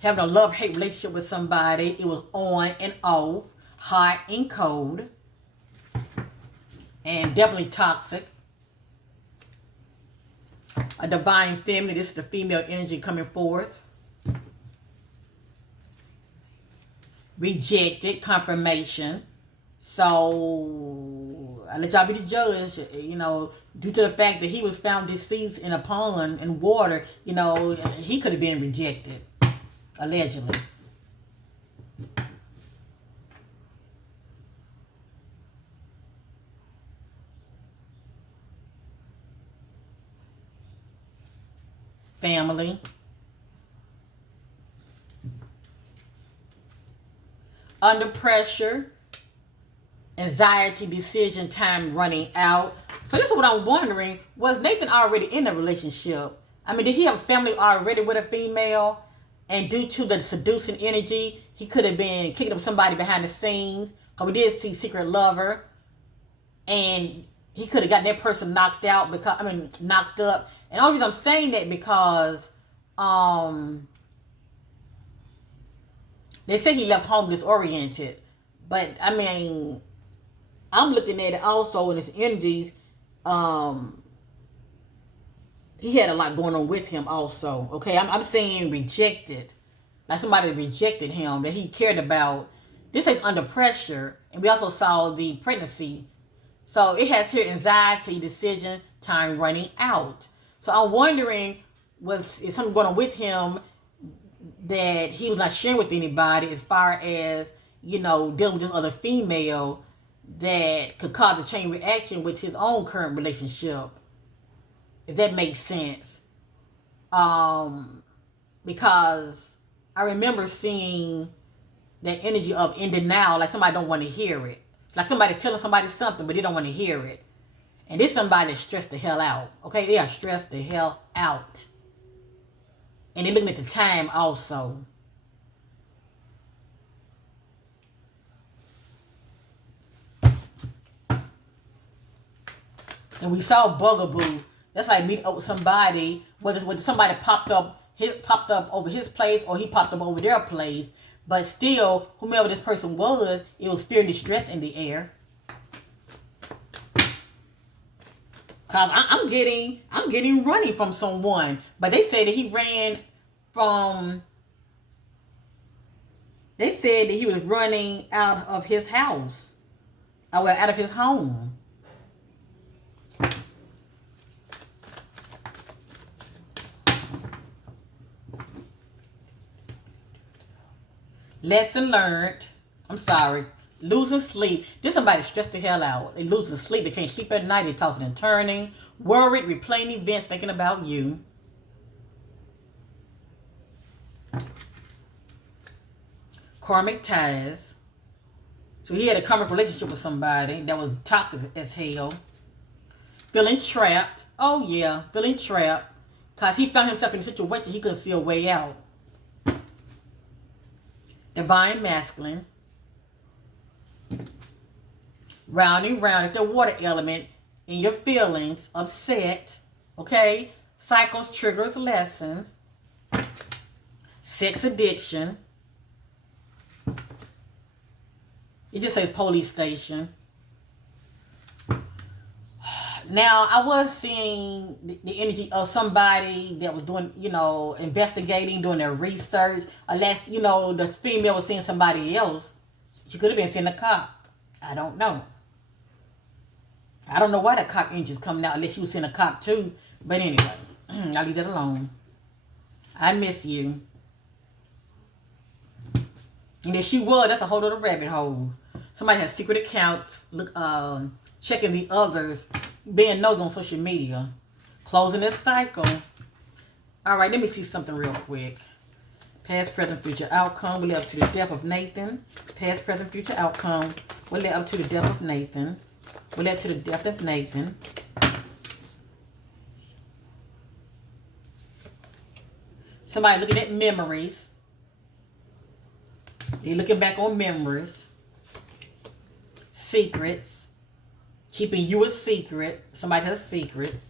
Having a love-hate relationship with somebody. It was on and off. Hot and cold. And definitely toxic. A divine feminine. This is the female energy coming forth. Rejected. Confirmation. So, I let y'all be the judge, you know, due to the fact that he was found deceased in a pond in water, you know, he could have been rejected, allegedly. Family. Under pressure. Anxiety, decision time running out. So this is what I'm wondering. Was Nathan already in a relationship? I mean, did he have a family already with a female? And due to the seducing energy, he could have been kicking up somebody behind the scenes. Because we did see Secret Lover. And he could have gotten that person knocked out because, knocked up. And the only reason I'm saying that because they say he left home disoriented. But I mean, I'm looking at it also in his energies. He had a lot going on with him also. Okay, I'm saying rejected. Like somebody rejected him that he cared about. This is under pressure. And we also saw the pregnancy. So it has here anxiety, decision, time running out. So I'm wondering, is something going on with him that he was not sharing with anybody as far as, you know, dealing with this other female that could cause a chain reaction with his own current relationship, if that makes sense. Because I remember seeing that energy of in denial, like somebody don't want to hear it. It's like somebody's telling somebody something, but they don't want to hear it. And this somebody that's stressed the hell out. Okay, they are stressed the hell out. And they're looking at the time also. And we saw Bugaboo. That's like meeting up with somebody, whether somebody popped up over his place or he popped up over their place. But still, whomever this person was, it was fear and distress in the air. Cause I'm getting running from someone. But they said that he ran from. They said that he was running out of his house. Out of his home. Lesson learned. I'm sorry. Losing sleep. This somebody stressed the hell out. They losing sleep. They can't sleep at night. They tossing and turning. Worried, replaying events, thinking about you. Karmic ties. So he had a karmic relationship with somebody that was toxic as hell. Feeling trapped. Oh yeah, feeling trapped. Because he found himself in a situation he couldn't see a way out. Divine masculine. Rounding round is the water element in your feelings. Upset. Okay. Cycles, triggers, lessons. Sex addiction. It just says police station. Now, I was seeing the energy of somebody that was doing, you know, investigating, doing their research. Unless, you know, the female was seeing somebody else. She could have been seeing a cop. I don't know. I don't know why the cop energy is coming out unless she was seeing a cop too. But anyway, I'll leave that alone. I miss you. And if she was, that's a whole other rabbit hole. Somebody has secret accounts, look, checking the others, being nosy on social media, closing this cycle. All right, let me see something real quick. Past, present, future outcome. We led up to the death of Nathan. Past, present, future outcome. We led up to the death of Nathan. We led to the death of Nathan. Somebody looking at memories. They're looking back on memories. Secrets. Keeping you a secret. Somebody has secrets.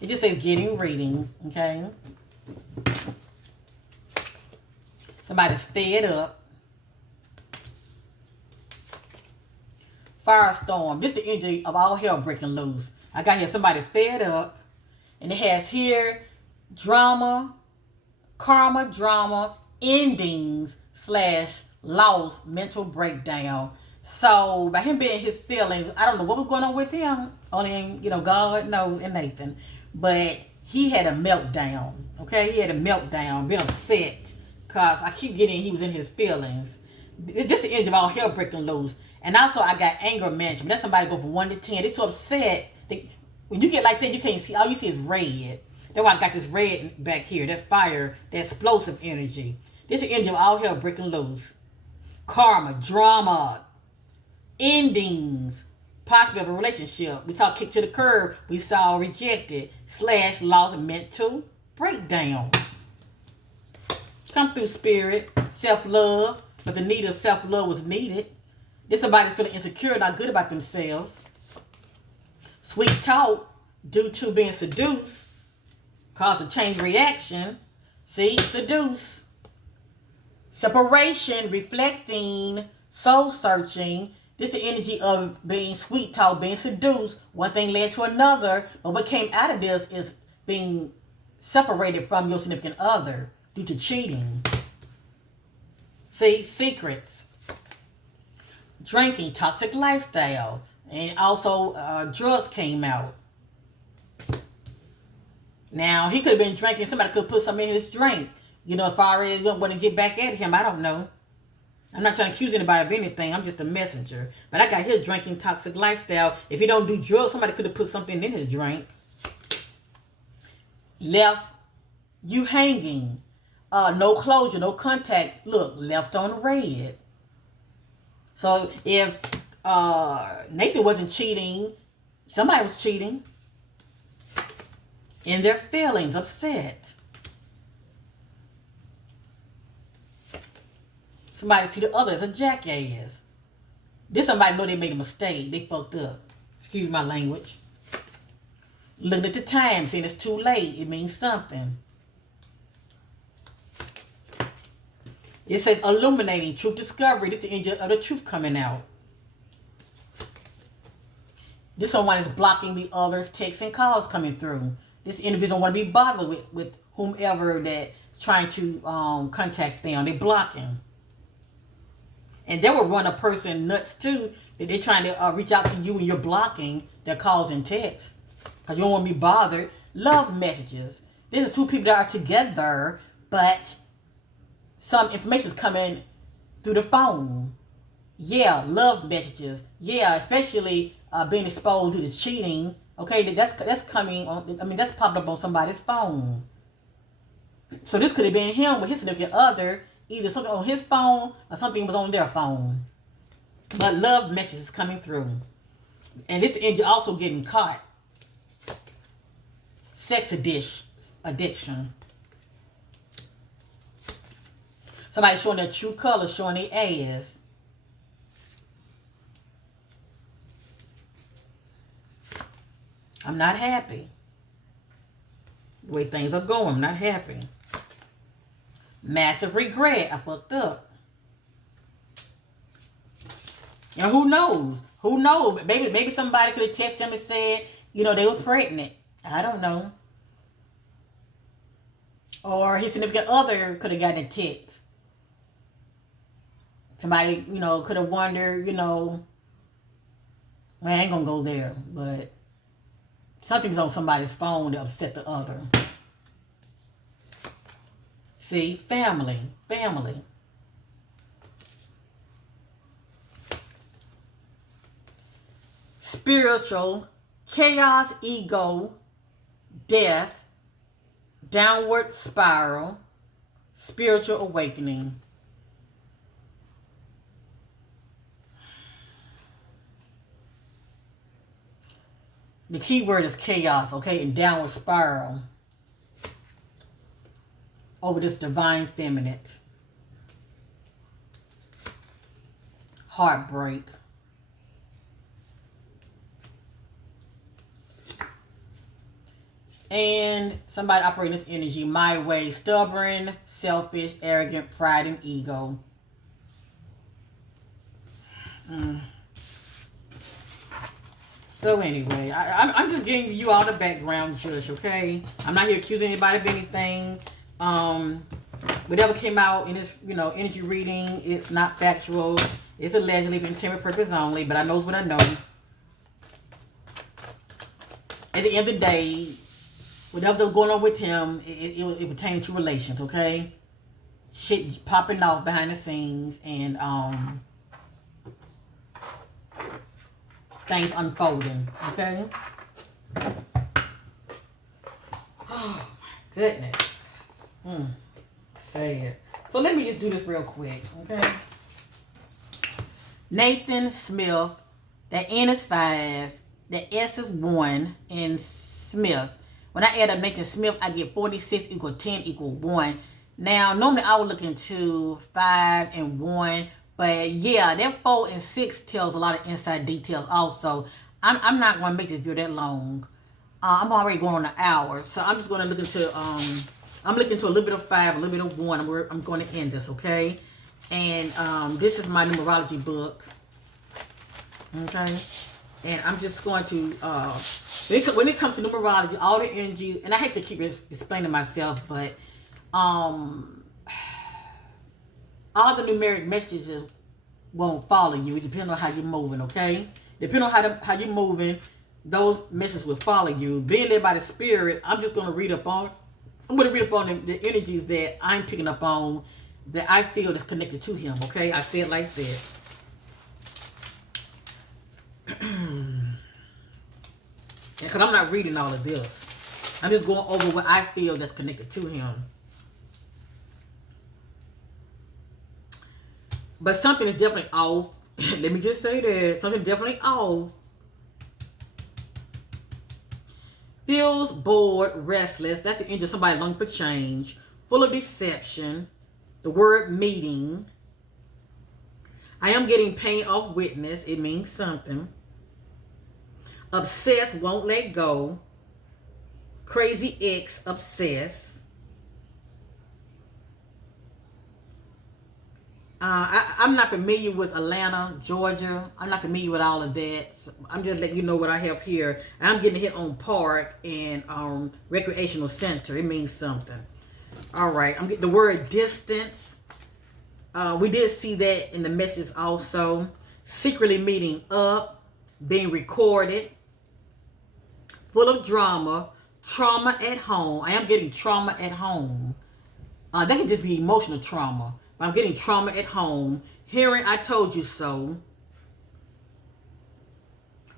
It just says getting readings, okay? Somebody's fed up. Firestorm. This is the energy of all hell breaking loose. I got here somebody fed up. And it has here drama, karma, drama, endings / loss, mental breakdown. So by him being his feelings, I don't know what was going on with him. Only, God knows, and Nathan. But he had a meltdown. Okay, he had a meltdown, been upset. Because I keep getting he was in his feelings. This is the energy of all hell breaking loose. And also I got anger management. That's somebody go from 1 to 10. They're so upset. When you get like that, you can't see. All you see is red. That's why I got this red back here. That fire, that explosive energy. This is the energy of all hell breaking loose. Karma, drama, endings, possibly of a relationship. We saw kick to the curb. We saw rejected / loss, mental breakdown. Come through, spirit. Self-love. But the need of self-love was needed. This somebody's feeling insecure, not good about themselves. Sweet talk due to being seduced. Cause a chain reaction. See, seduce. Separation, reflecting, soul searching. This is the energy of being sweet talk, being seduced. One thing led to another. But what came out of this is being separated from your significant other due to cheating. See, secrets. Drinking, toxic lifestyle. And also drugs came out. Now, he could have been drinking. Somebody could put something in his drink. As far as want to get back at him, I don't know. I'm not trying to accuse anybody of anything. I'm just a messenger. But I got here drinking, toxic lifestyle. If he don't do drugs, somebody could have put something in his drink. Left you hanging. No closure, no contact. Look, left on red. So if Nathan wasn't cheating, somebody was cheating. In their feelings, upset. Somebody see the other as a jackass. This somebody know they made a mistake. They fucked up. Excuse my language. Looking at the time, saying it's too late. It means something. It says illuminating, truth discovery. This is the engine of the truth coming out. This someone is blocking the other's texts and calls coming through. This individual don't want to be bothered with whomever that's trying to contact them. They're blocking. And that will run a person nuts too. That they're trying to reach out to you and you're blocking their calls and texts. Because you don't want to be bothered. Love messages. These are two people that are together, but some information is coming through the phone. Yeah, love messages. Yeah, especially being exposed to the cheating. Okay, that's coming on. I mean, that's popped up on somebody's phone. So this could have been him with his significant other, either something on his phone or something was on their phone. But love messages coming through, and this engine also getting caught. Sex addiction. Somebody showing their true colors, showing their ass. I'm not happy. The way things are going, I'm not happy. Massive regret. I fucked up. And who knows? Who knows? Maybe somebody could have texted them and said, they were pregnant. I don't know. Or his significant other could have gotten a text. Somebody, could have wondered, well, I ain't gonna go there, but something's on somebody's phone to upset the other. See, family. Spiritual, chaos, ego, death, downward spiral, spiritual awakening. The key word is chaos, okay, and downward spiral over this divine feminine. Heartbreak. And somebody operating this energy my way. Stubborn, selfish, arrogant, pride, and ego. So anyway, I'm just giving you all the background, Judge, okay? I'm not here accusing anybody of anything. Whatever came out in this, energy reading, it's not factual. It's allegedly for entertainment purpose only, but I knows what I know. At the end of the day, whatever's going on with him, it pertains to relations, okay? Shit popping off behind the scenes, and things unfolding, okay? Oh my goodness. Sad. So let me just do this real quick, okay? Nathan Smith, that N is 5, the S is 1, and Smith. When I add up Nathan Smith, I get 46 equal 10 equal 1. Now, normally I would look into 5 and 1, but yeah, that 4 and 6 tells a lot of inside details also. I'm not going to make this video that long. I'm already going on an hour, so I'm just going to look into, I'm looking into a little bit of 5, a little bit of 1. I'm going to end this, okay? And this is my numerology book, okay? And I'm just going to, when it comes to numerology, all the energy, and I hate to keep explaining myself, but all the numeric messages won't follow you. It depends on how you're moving, okay? Depending on how you're moving, those messages will follow you. Being led by the spirit, I'm just going to read up on, the energies that I'm picking up on that I feel is connected to him, okay? I say it like that. Because I'm not reading all of this. I'm just going over what I feel that's connected to him. But something is definitely off. Let me just say that. Something definitely off. Feels bored, restless. That's the energy of somebody longing for change. Full of deception. The word meeting. I am getting pain of witness. It means something. Obsessed, won't let go. Crazy ex, obsessed. I'm not familiar with Atlanta, Georgia. I'm not familiar with all of that. So I'm just letting you know what I have here. I'm getting hit on park and recreational center. It means something. All right. I'm getting the word distance. We did see that in the message also. Secretly meeting up. Being recorded. Full of drama. Trauma at home. I am getting trauma at home. That can just be emotional trauma. I'm getting trauma at home. Hearing I told you so.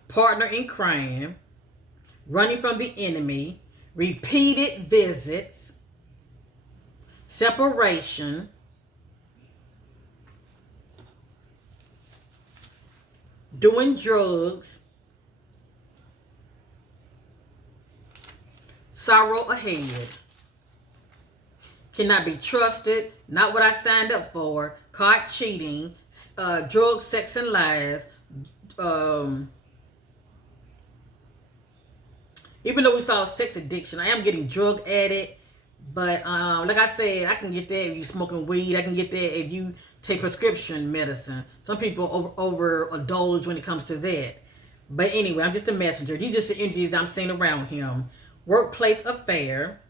Partner in crime. Running from the enemy. Repeated visits. Separation. Doing drugs. Sorrow ahead. Cannot be trusted. Not what I signed up for. Caught cheating. Drugs, sex, and lies. Even though we saw sex addiction, I am getting drug addict. But like I said, I can get that if you're smoking weed. I can get that if you take prescription medicine. Some people overindulge when it comes to that. But anyway, I'm just a messenger. These are just the energies I'm seeing around him. Workplace affair.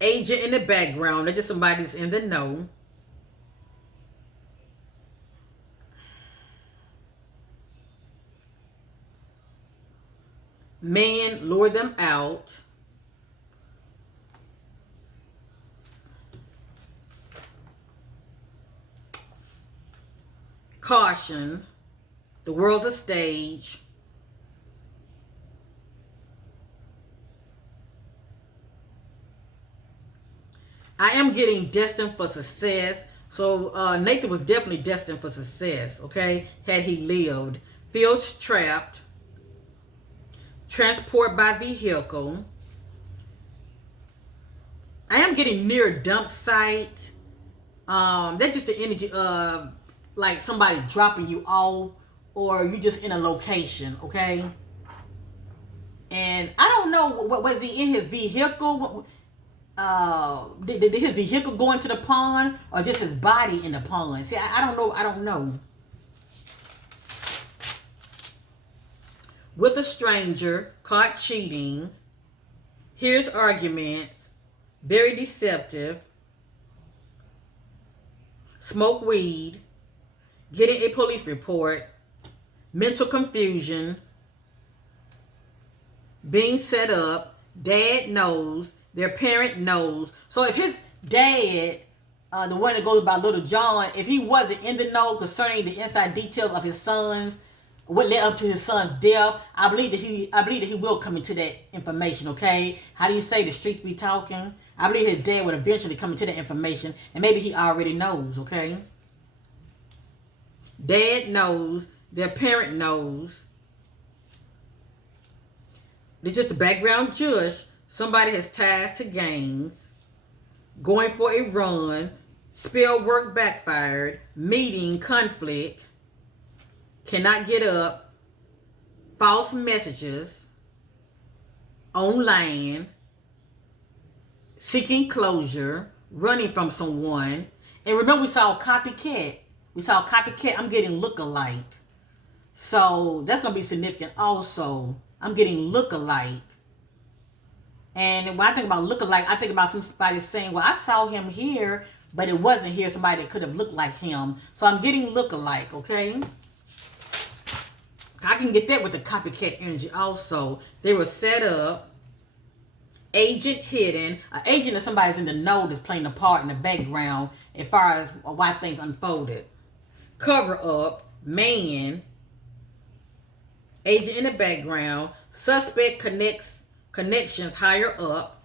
Agent in the background. That's just somebody that's in the know. Man lure them out. Caution. The world's a stage. I am getting destined for success. So Nathan was definitely destined for success, okay? Had he lived. Feels trapped. Transport by vehicle. I am getting near dump site. That's just the energy of like somebody dropping you off or you just in a location, okay? And I don't know, what was he in his vehicle? Did his vehicle go into the pond, or just his body in the pond? See, I don't know. I don't know. With a stranger, caught cheating, hears arguments, very deceptive, smoke weed, getting a police report, mental confusion, being set up, dad knows, their parent knows. So if his dad, the one that goes by Lil Jon, if he wasn't in the know concerning the inside details of his sons, what led up to his son's death, I believe that he will come into that information, okay? How do you say the streets be talking? I believe his dad would eventually come into that information, and maybe he already knows, okay? Dad knows, their parent knows. They're just a background judge. Somebody has ties to gangs, going for a run, spell work backfired, meeting conflict, cannot get up, false messages, online, seeking closure, running from someone. And remember, we saw a copycat. I'm getting look-alike. So that's going to be significant also. I'm getting look-alike. And when I think about look-alike, I think about somebody saying, well, I saw him here, but it wasn't here. Somebody that could have looked like him. So I'm getting look-alike, okay? I can get that with the copycat energy also. They were set up. Agent hidden. An agent is somebody's in the know that's playing a part in the background as far as why things unfolded. Cover up. Man. Agent in the background. Suspect connections higher up.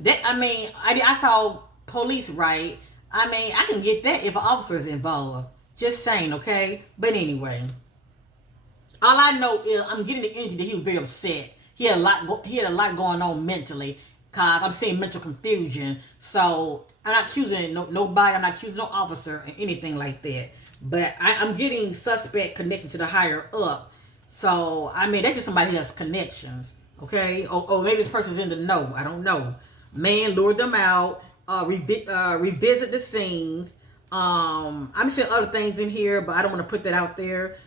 That, I mean, I saw police, right? I mean, I can get that if an officer is involved. Just saying, okay? But anyway. All I know is I'm getting the energy that he was very upset. He had a lot going on mentally, cause I'm seeing mental confusion. So I'm not accusing nobody. I'm not accusing no officer or anything like that. But I'm getting suspect connection to the higher up. So I mean, that's just somebody who has connections, okay? Or maybe this person's in the know. I don't know. Man lured them out. Revisit the scenes. I'm seeing other things in here, but I don't want to put that out there.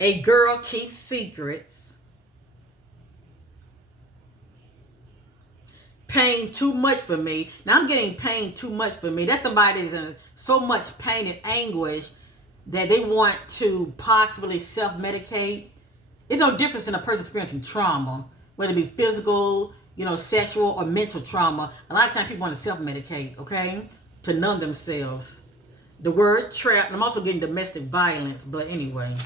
A girl keeps secrets. Pain too much for me. Now I'm getting pain too much for me. That's somebody that's in so much pain and anguish that they want to possibly self-medicate. There's no difference in a person experiencing trauma, whether it be physical, sexual, or mental trauma. A lot of times people want to self-medicate, okay, to numb themselves. The word trap. I'm also getting domestic violence, but anyway.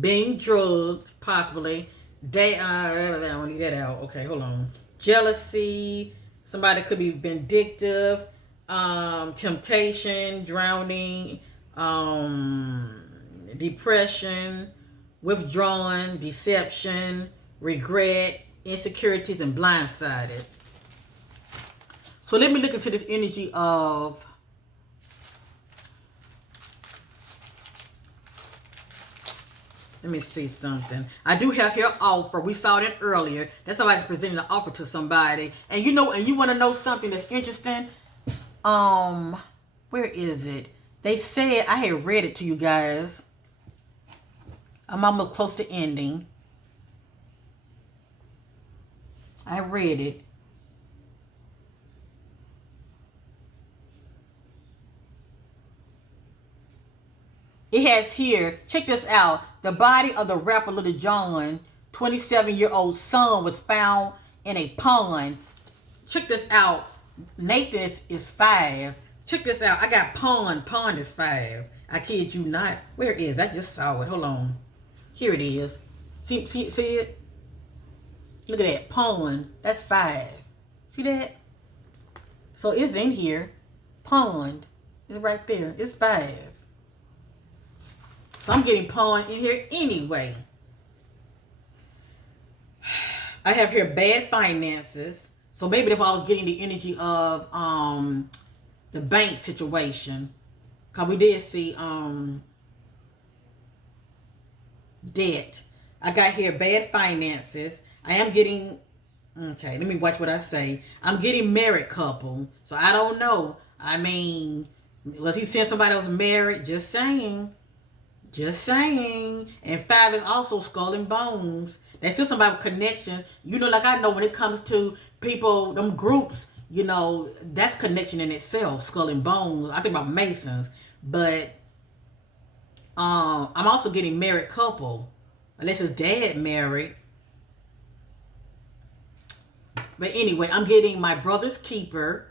Being drugged, possibly. I don't need that out. Okay, hold on. Jealousy. Somebody could be vindictive. Temptation, drowning, depression, withdrawn, deception, regret, insecurities, and blindsided. So let me look into this energy of let me see something. I do have here offer. We saw that earlier. That's somebody's presenting an offer to somebody. And you want to know something that's interesting? Where is it? They said, I had read it to you guys. I'm almost close to ending. I read it. It has here, check this out. The body of the rapper Lil Jon, 27-year-old son, was found in a pond. Check this out. Nathan is 5. Check this out. I got pond. Pond is 5. I kid you not. Where is it? I just saw it. Hold on. Here it is. See it? Look at that. Pond. That's 5. See that? So it's in here. Pond. It's right there. It's 5. So I'm getting pond in here anyway. I have here bad finances. So maybe if I was getting the energy of the bank situation. Because we did see debt. I got here bad finances. I am getting, okay, let me watch what I say. I'm getting married couple. So I don't know. I mean, was he saying somebody else married? Just saying. Just saying. And 5 is also skull and bones. That's just somebody with connections. You know, like I know when it comes to people, them groups, you know, that's connection in itself. Skull and bones. I think about Masons. But I'm also getting married couple. Unless his dad married. But anyway, I'm getting my brother's keeper.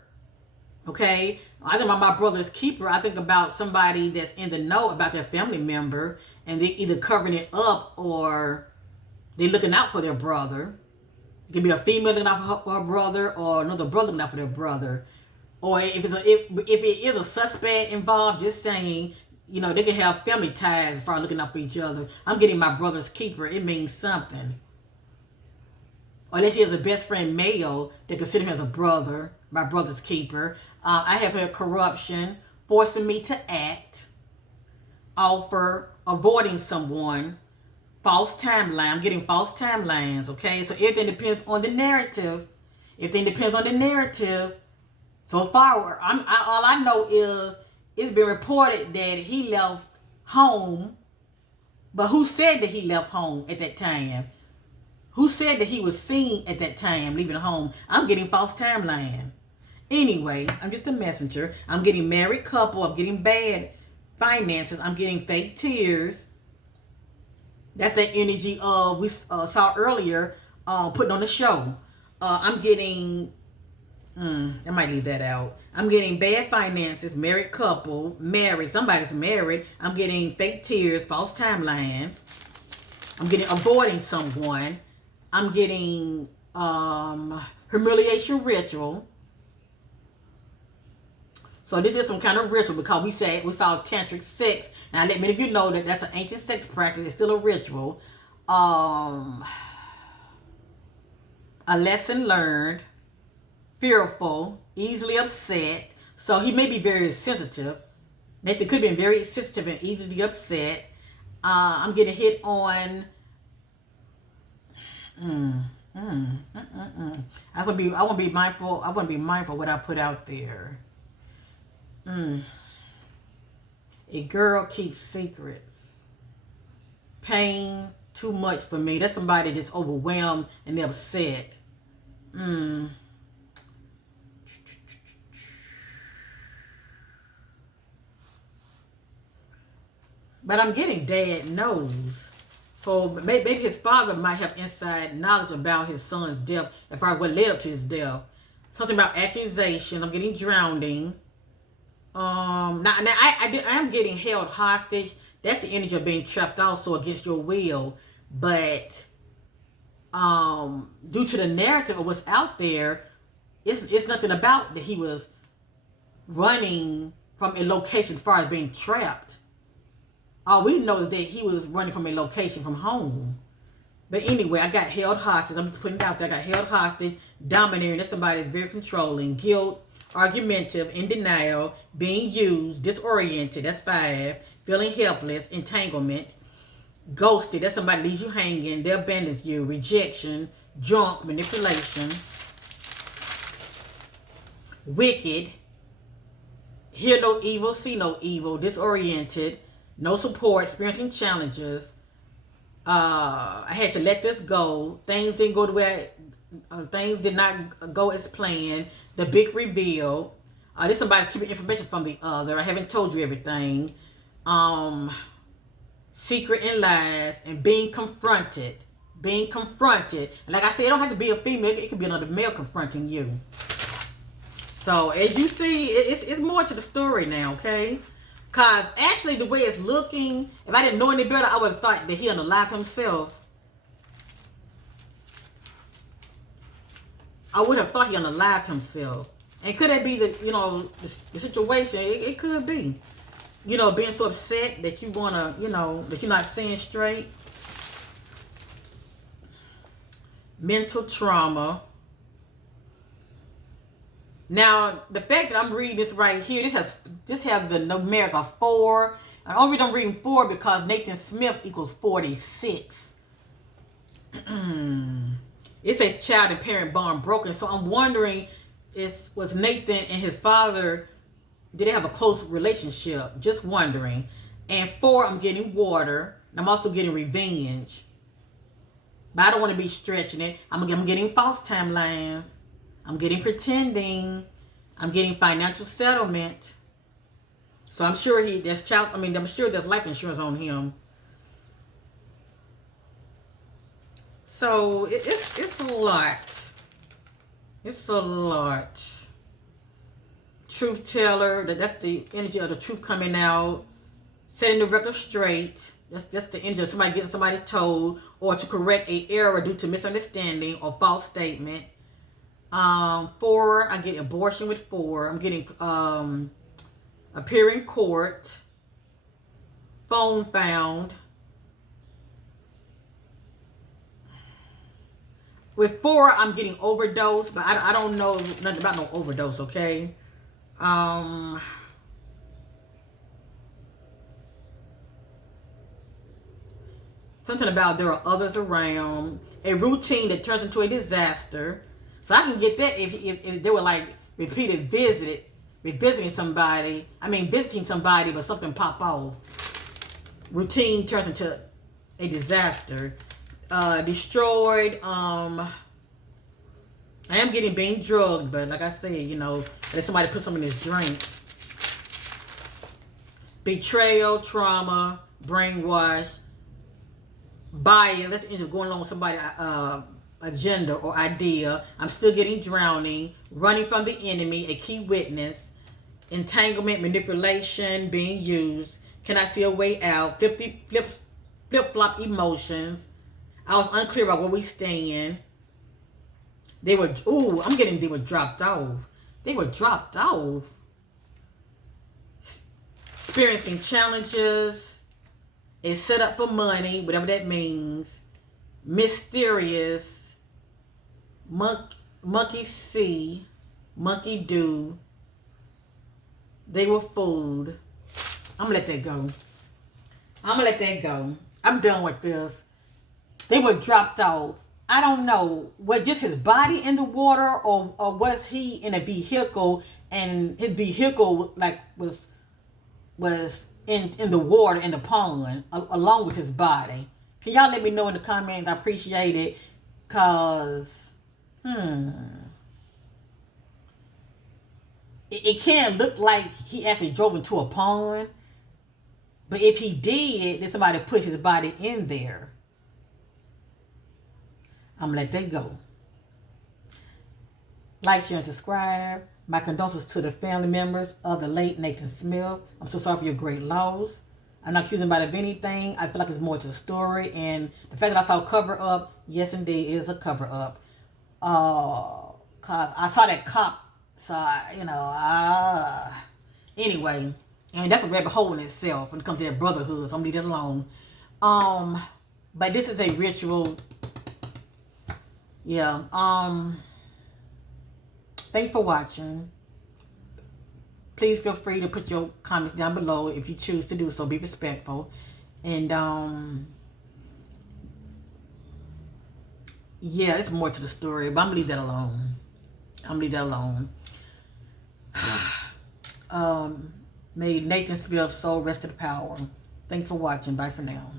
Okay? I think about my brother's keeper. I think about somebody that's in the know about their family member. And they either covering it up or they looking out for their brother. It could be a female looking out for her brother or another brother looking out for their brother. Or if it is a suspect involved, just saying, you know, they can have family ties as far as looking out for each other. I'm getting my brother's keeper. It means something. Or unless he has a best friend male, they consider him as a brother, my brother's keeper. I have had corruption, forcing me to act, offer, avoiding someone, false timeline. I'm getting false timelines, okay? So everything depends on the narrative. Everything depends on the narrative. So far, all I know is it's been reported that he left home. But who said that he left home at that time? Who said that he was seen at that time leaving home? I'm getting false timeline. Anyway, I'm just a messenger. I'm getting married couple. I'm getting bad finances. I'm getting fake tears. That's the energy we saw earlier putting on the show. I'm getting... I might leave that out. I'm getting bad finances, married couple, married, somebody's married. I'm getting fake tears, false timeline. I'm getting avoiding someone. I'm getting humiliation ritual. So this is some kind of ritual because we saw tantric sex. Now let many of you know that that's an ancient sex practice. It's still a ritual. A lesson learned. Fearful, easily upset. So he may be very sensitive. Nathan could have been very sensitive and easily upset. I'm getting hit on. I want to be mindful. I want to be mindful what I put out there. A girl keeps secrets. Pain too much for me. That's somebody that's overwhelmed and upset. But I'm getting dad knows. So maybe his father might have inside knowledge about his son's death, as far as what led up to his death. Something about accusation. I'm getting drowning. I am getting held hostage. That's the energy of being trapped also against your will. But due to the narrative of what's out there, it's nothing about that he was running from a location as far as being trapped. All we know is that he was running from a location from home. But anyway, I got held hostage. I'm just putting it out there. I got held hostage, domineering. That's somebody that's very controlling. Guilt, argumentative, in denial, being used, disoriented. That's 5. Feeling helpless, entanglement. Ghosted. That's somebody leaves you hanging. They abandon you. Rejection, drunk, manipulation. Wicked. Hear no evil, see no evil. Disoriented. No support, experiencing challenges. I had to let this go. Things didn't go the way things did not go as planned. The big reveal. This somebody's keeping information from the other. I haven't told you everything. Secret and lies and being confronted. Being confronted. And like I said, it don't have to be a female. It could be another male confronting you. So as you see, it's more to the story now, okay? Because actually the way it's looking, if I didn't know any better, I would have thought that he unalived himself. I would have thought he unalived himself. And could that be the situation? It could be. You know, being so upset that you want to, that you're not seeing straight. Mental trauma. Now, the fact that I'm reading this right here, this has the numerical 4. And only reason I'm reading 4 because Nathan Smith equals 46. It says child and parent bond broken. So I'm wondering, was Nathan and his father, did they have a close relationship? Just wondering. And 4, I'm getting water. And I'm also getting revenge. But I don't want to be stretching it. I'm getting false timelines. I'm getting pretending. I'm getting financial settlement. So I'm sure I'm sure there's life insurance on him. So it's a lot. It's a lot. Truth teller. That's the energy of the truth coming out. Setting the record straight. That's the energy of somebody getting somebody told, or to correct an error due to misunderstanding or false statement. 4, I get abortion with 4. I'm getting appear in court. Phone found. With 4, I'm getting overdose, but I don't know nothing about no overdose, okay? Something about there are others around. A routine that turns into a disaster. So I can get that if they were like repeated visiting somebody, but something pop off. Routine turns into a disaster. Destroyed. I am being drugged, but like I said, let somebody put some in this drink. Betrayal, trauma, brainwash, bias. That's going along with somebody's agenda or idea. I'm still getting drowning, running from the enemy, a key witness, entanglement, manipulation, being used. Can I see a way out? Flip-flop emotions. I was unclear about where we stand. They were dropped off. They were dropped off. Experiencing challenges. It's set up for money, whatever that means. Mysterious. Monkey see. Monkey do. They were fooled. I'm going to let that go. I'm done with this. They were dropped off. I don't know. Was just his body in the water, or was he in a vehicle and his vehicle was in the water in the pond along with his body? Can y'all let me know in the comments? I appreciate it. Cause it can't look like he actually drove into a pond. But if he did, then somebody put his body in there. I'm going to let that go. Like, share, and subscribe. My condolences to the family members of the late Nathan Smith. I'm so sorry for your great loss. I'm not accusing anybody of anything. I feel like there's more to the story. And the fact that I saw a cover-up, yes, indeed, it is a cover-up. Because I saw that cop. So, anyway. And that's a rabbit hole in itself when it comes to that brotherhood. So I'm going to leave it alone. But this is a ritual. Yeah. Thanks for watching. Please feel free to put your comments down below if you choose to do so. Be respectful. And yeah, there's more to the story, but I'm gonna leave that alone. May Nathan Smith's soul rest in power. Thanks for watching. Bye for now.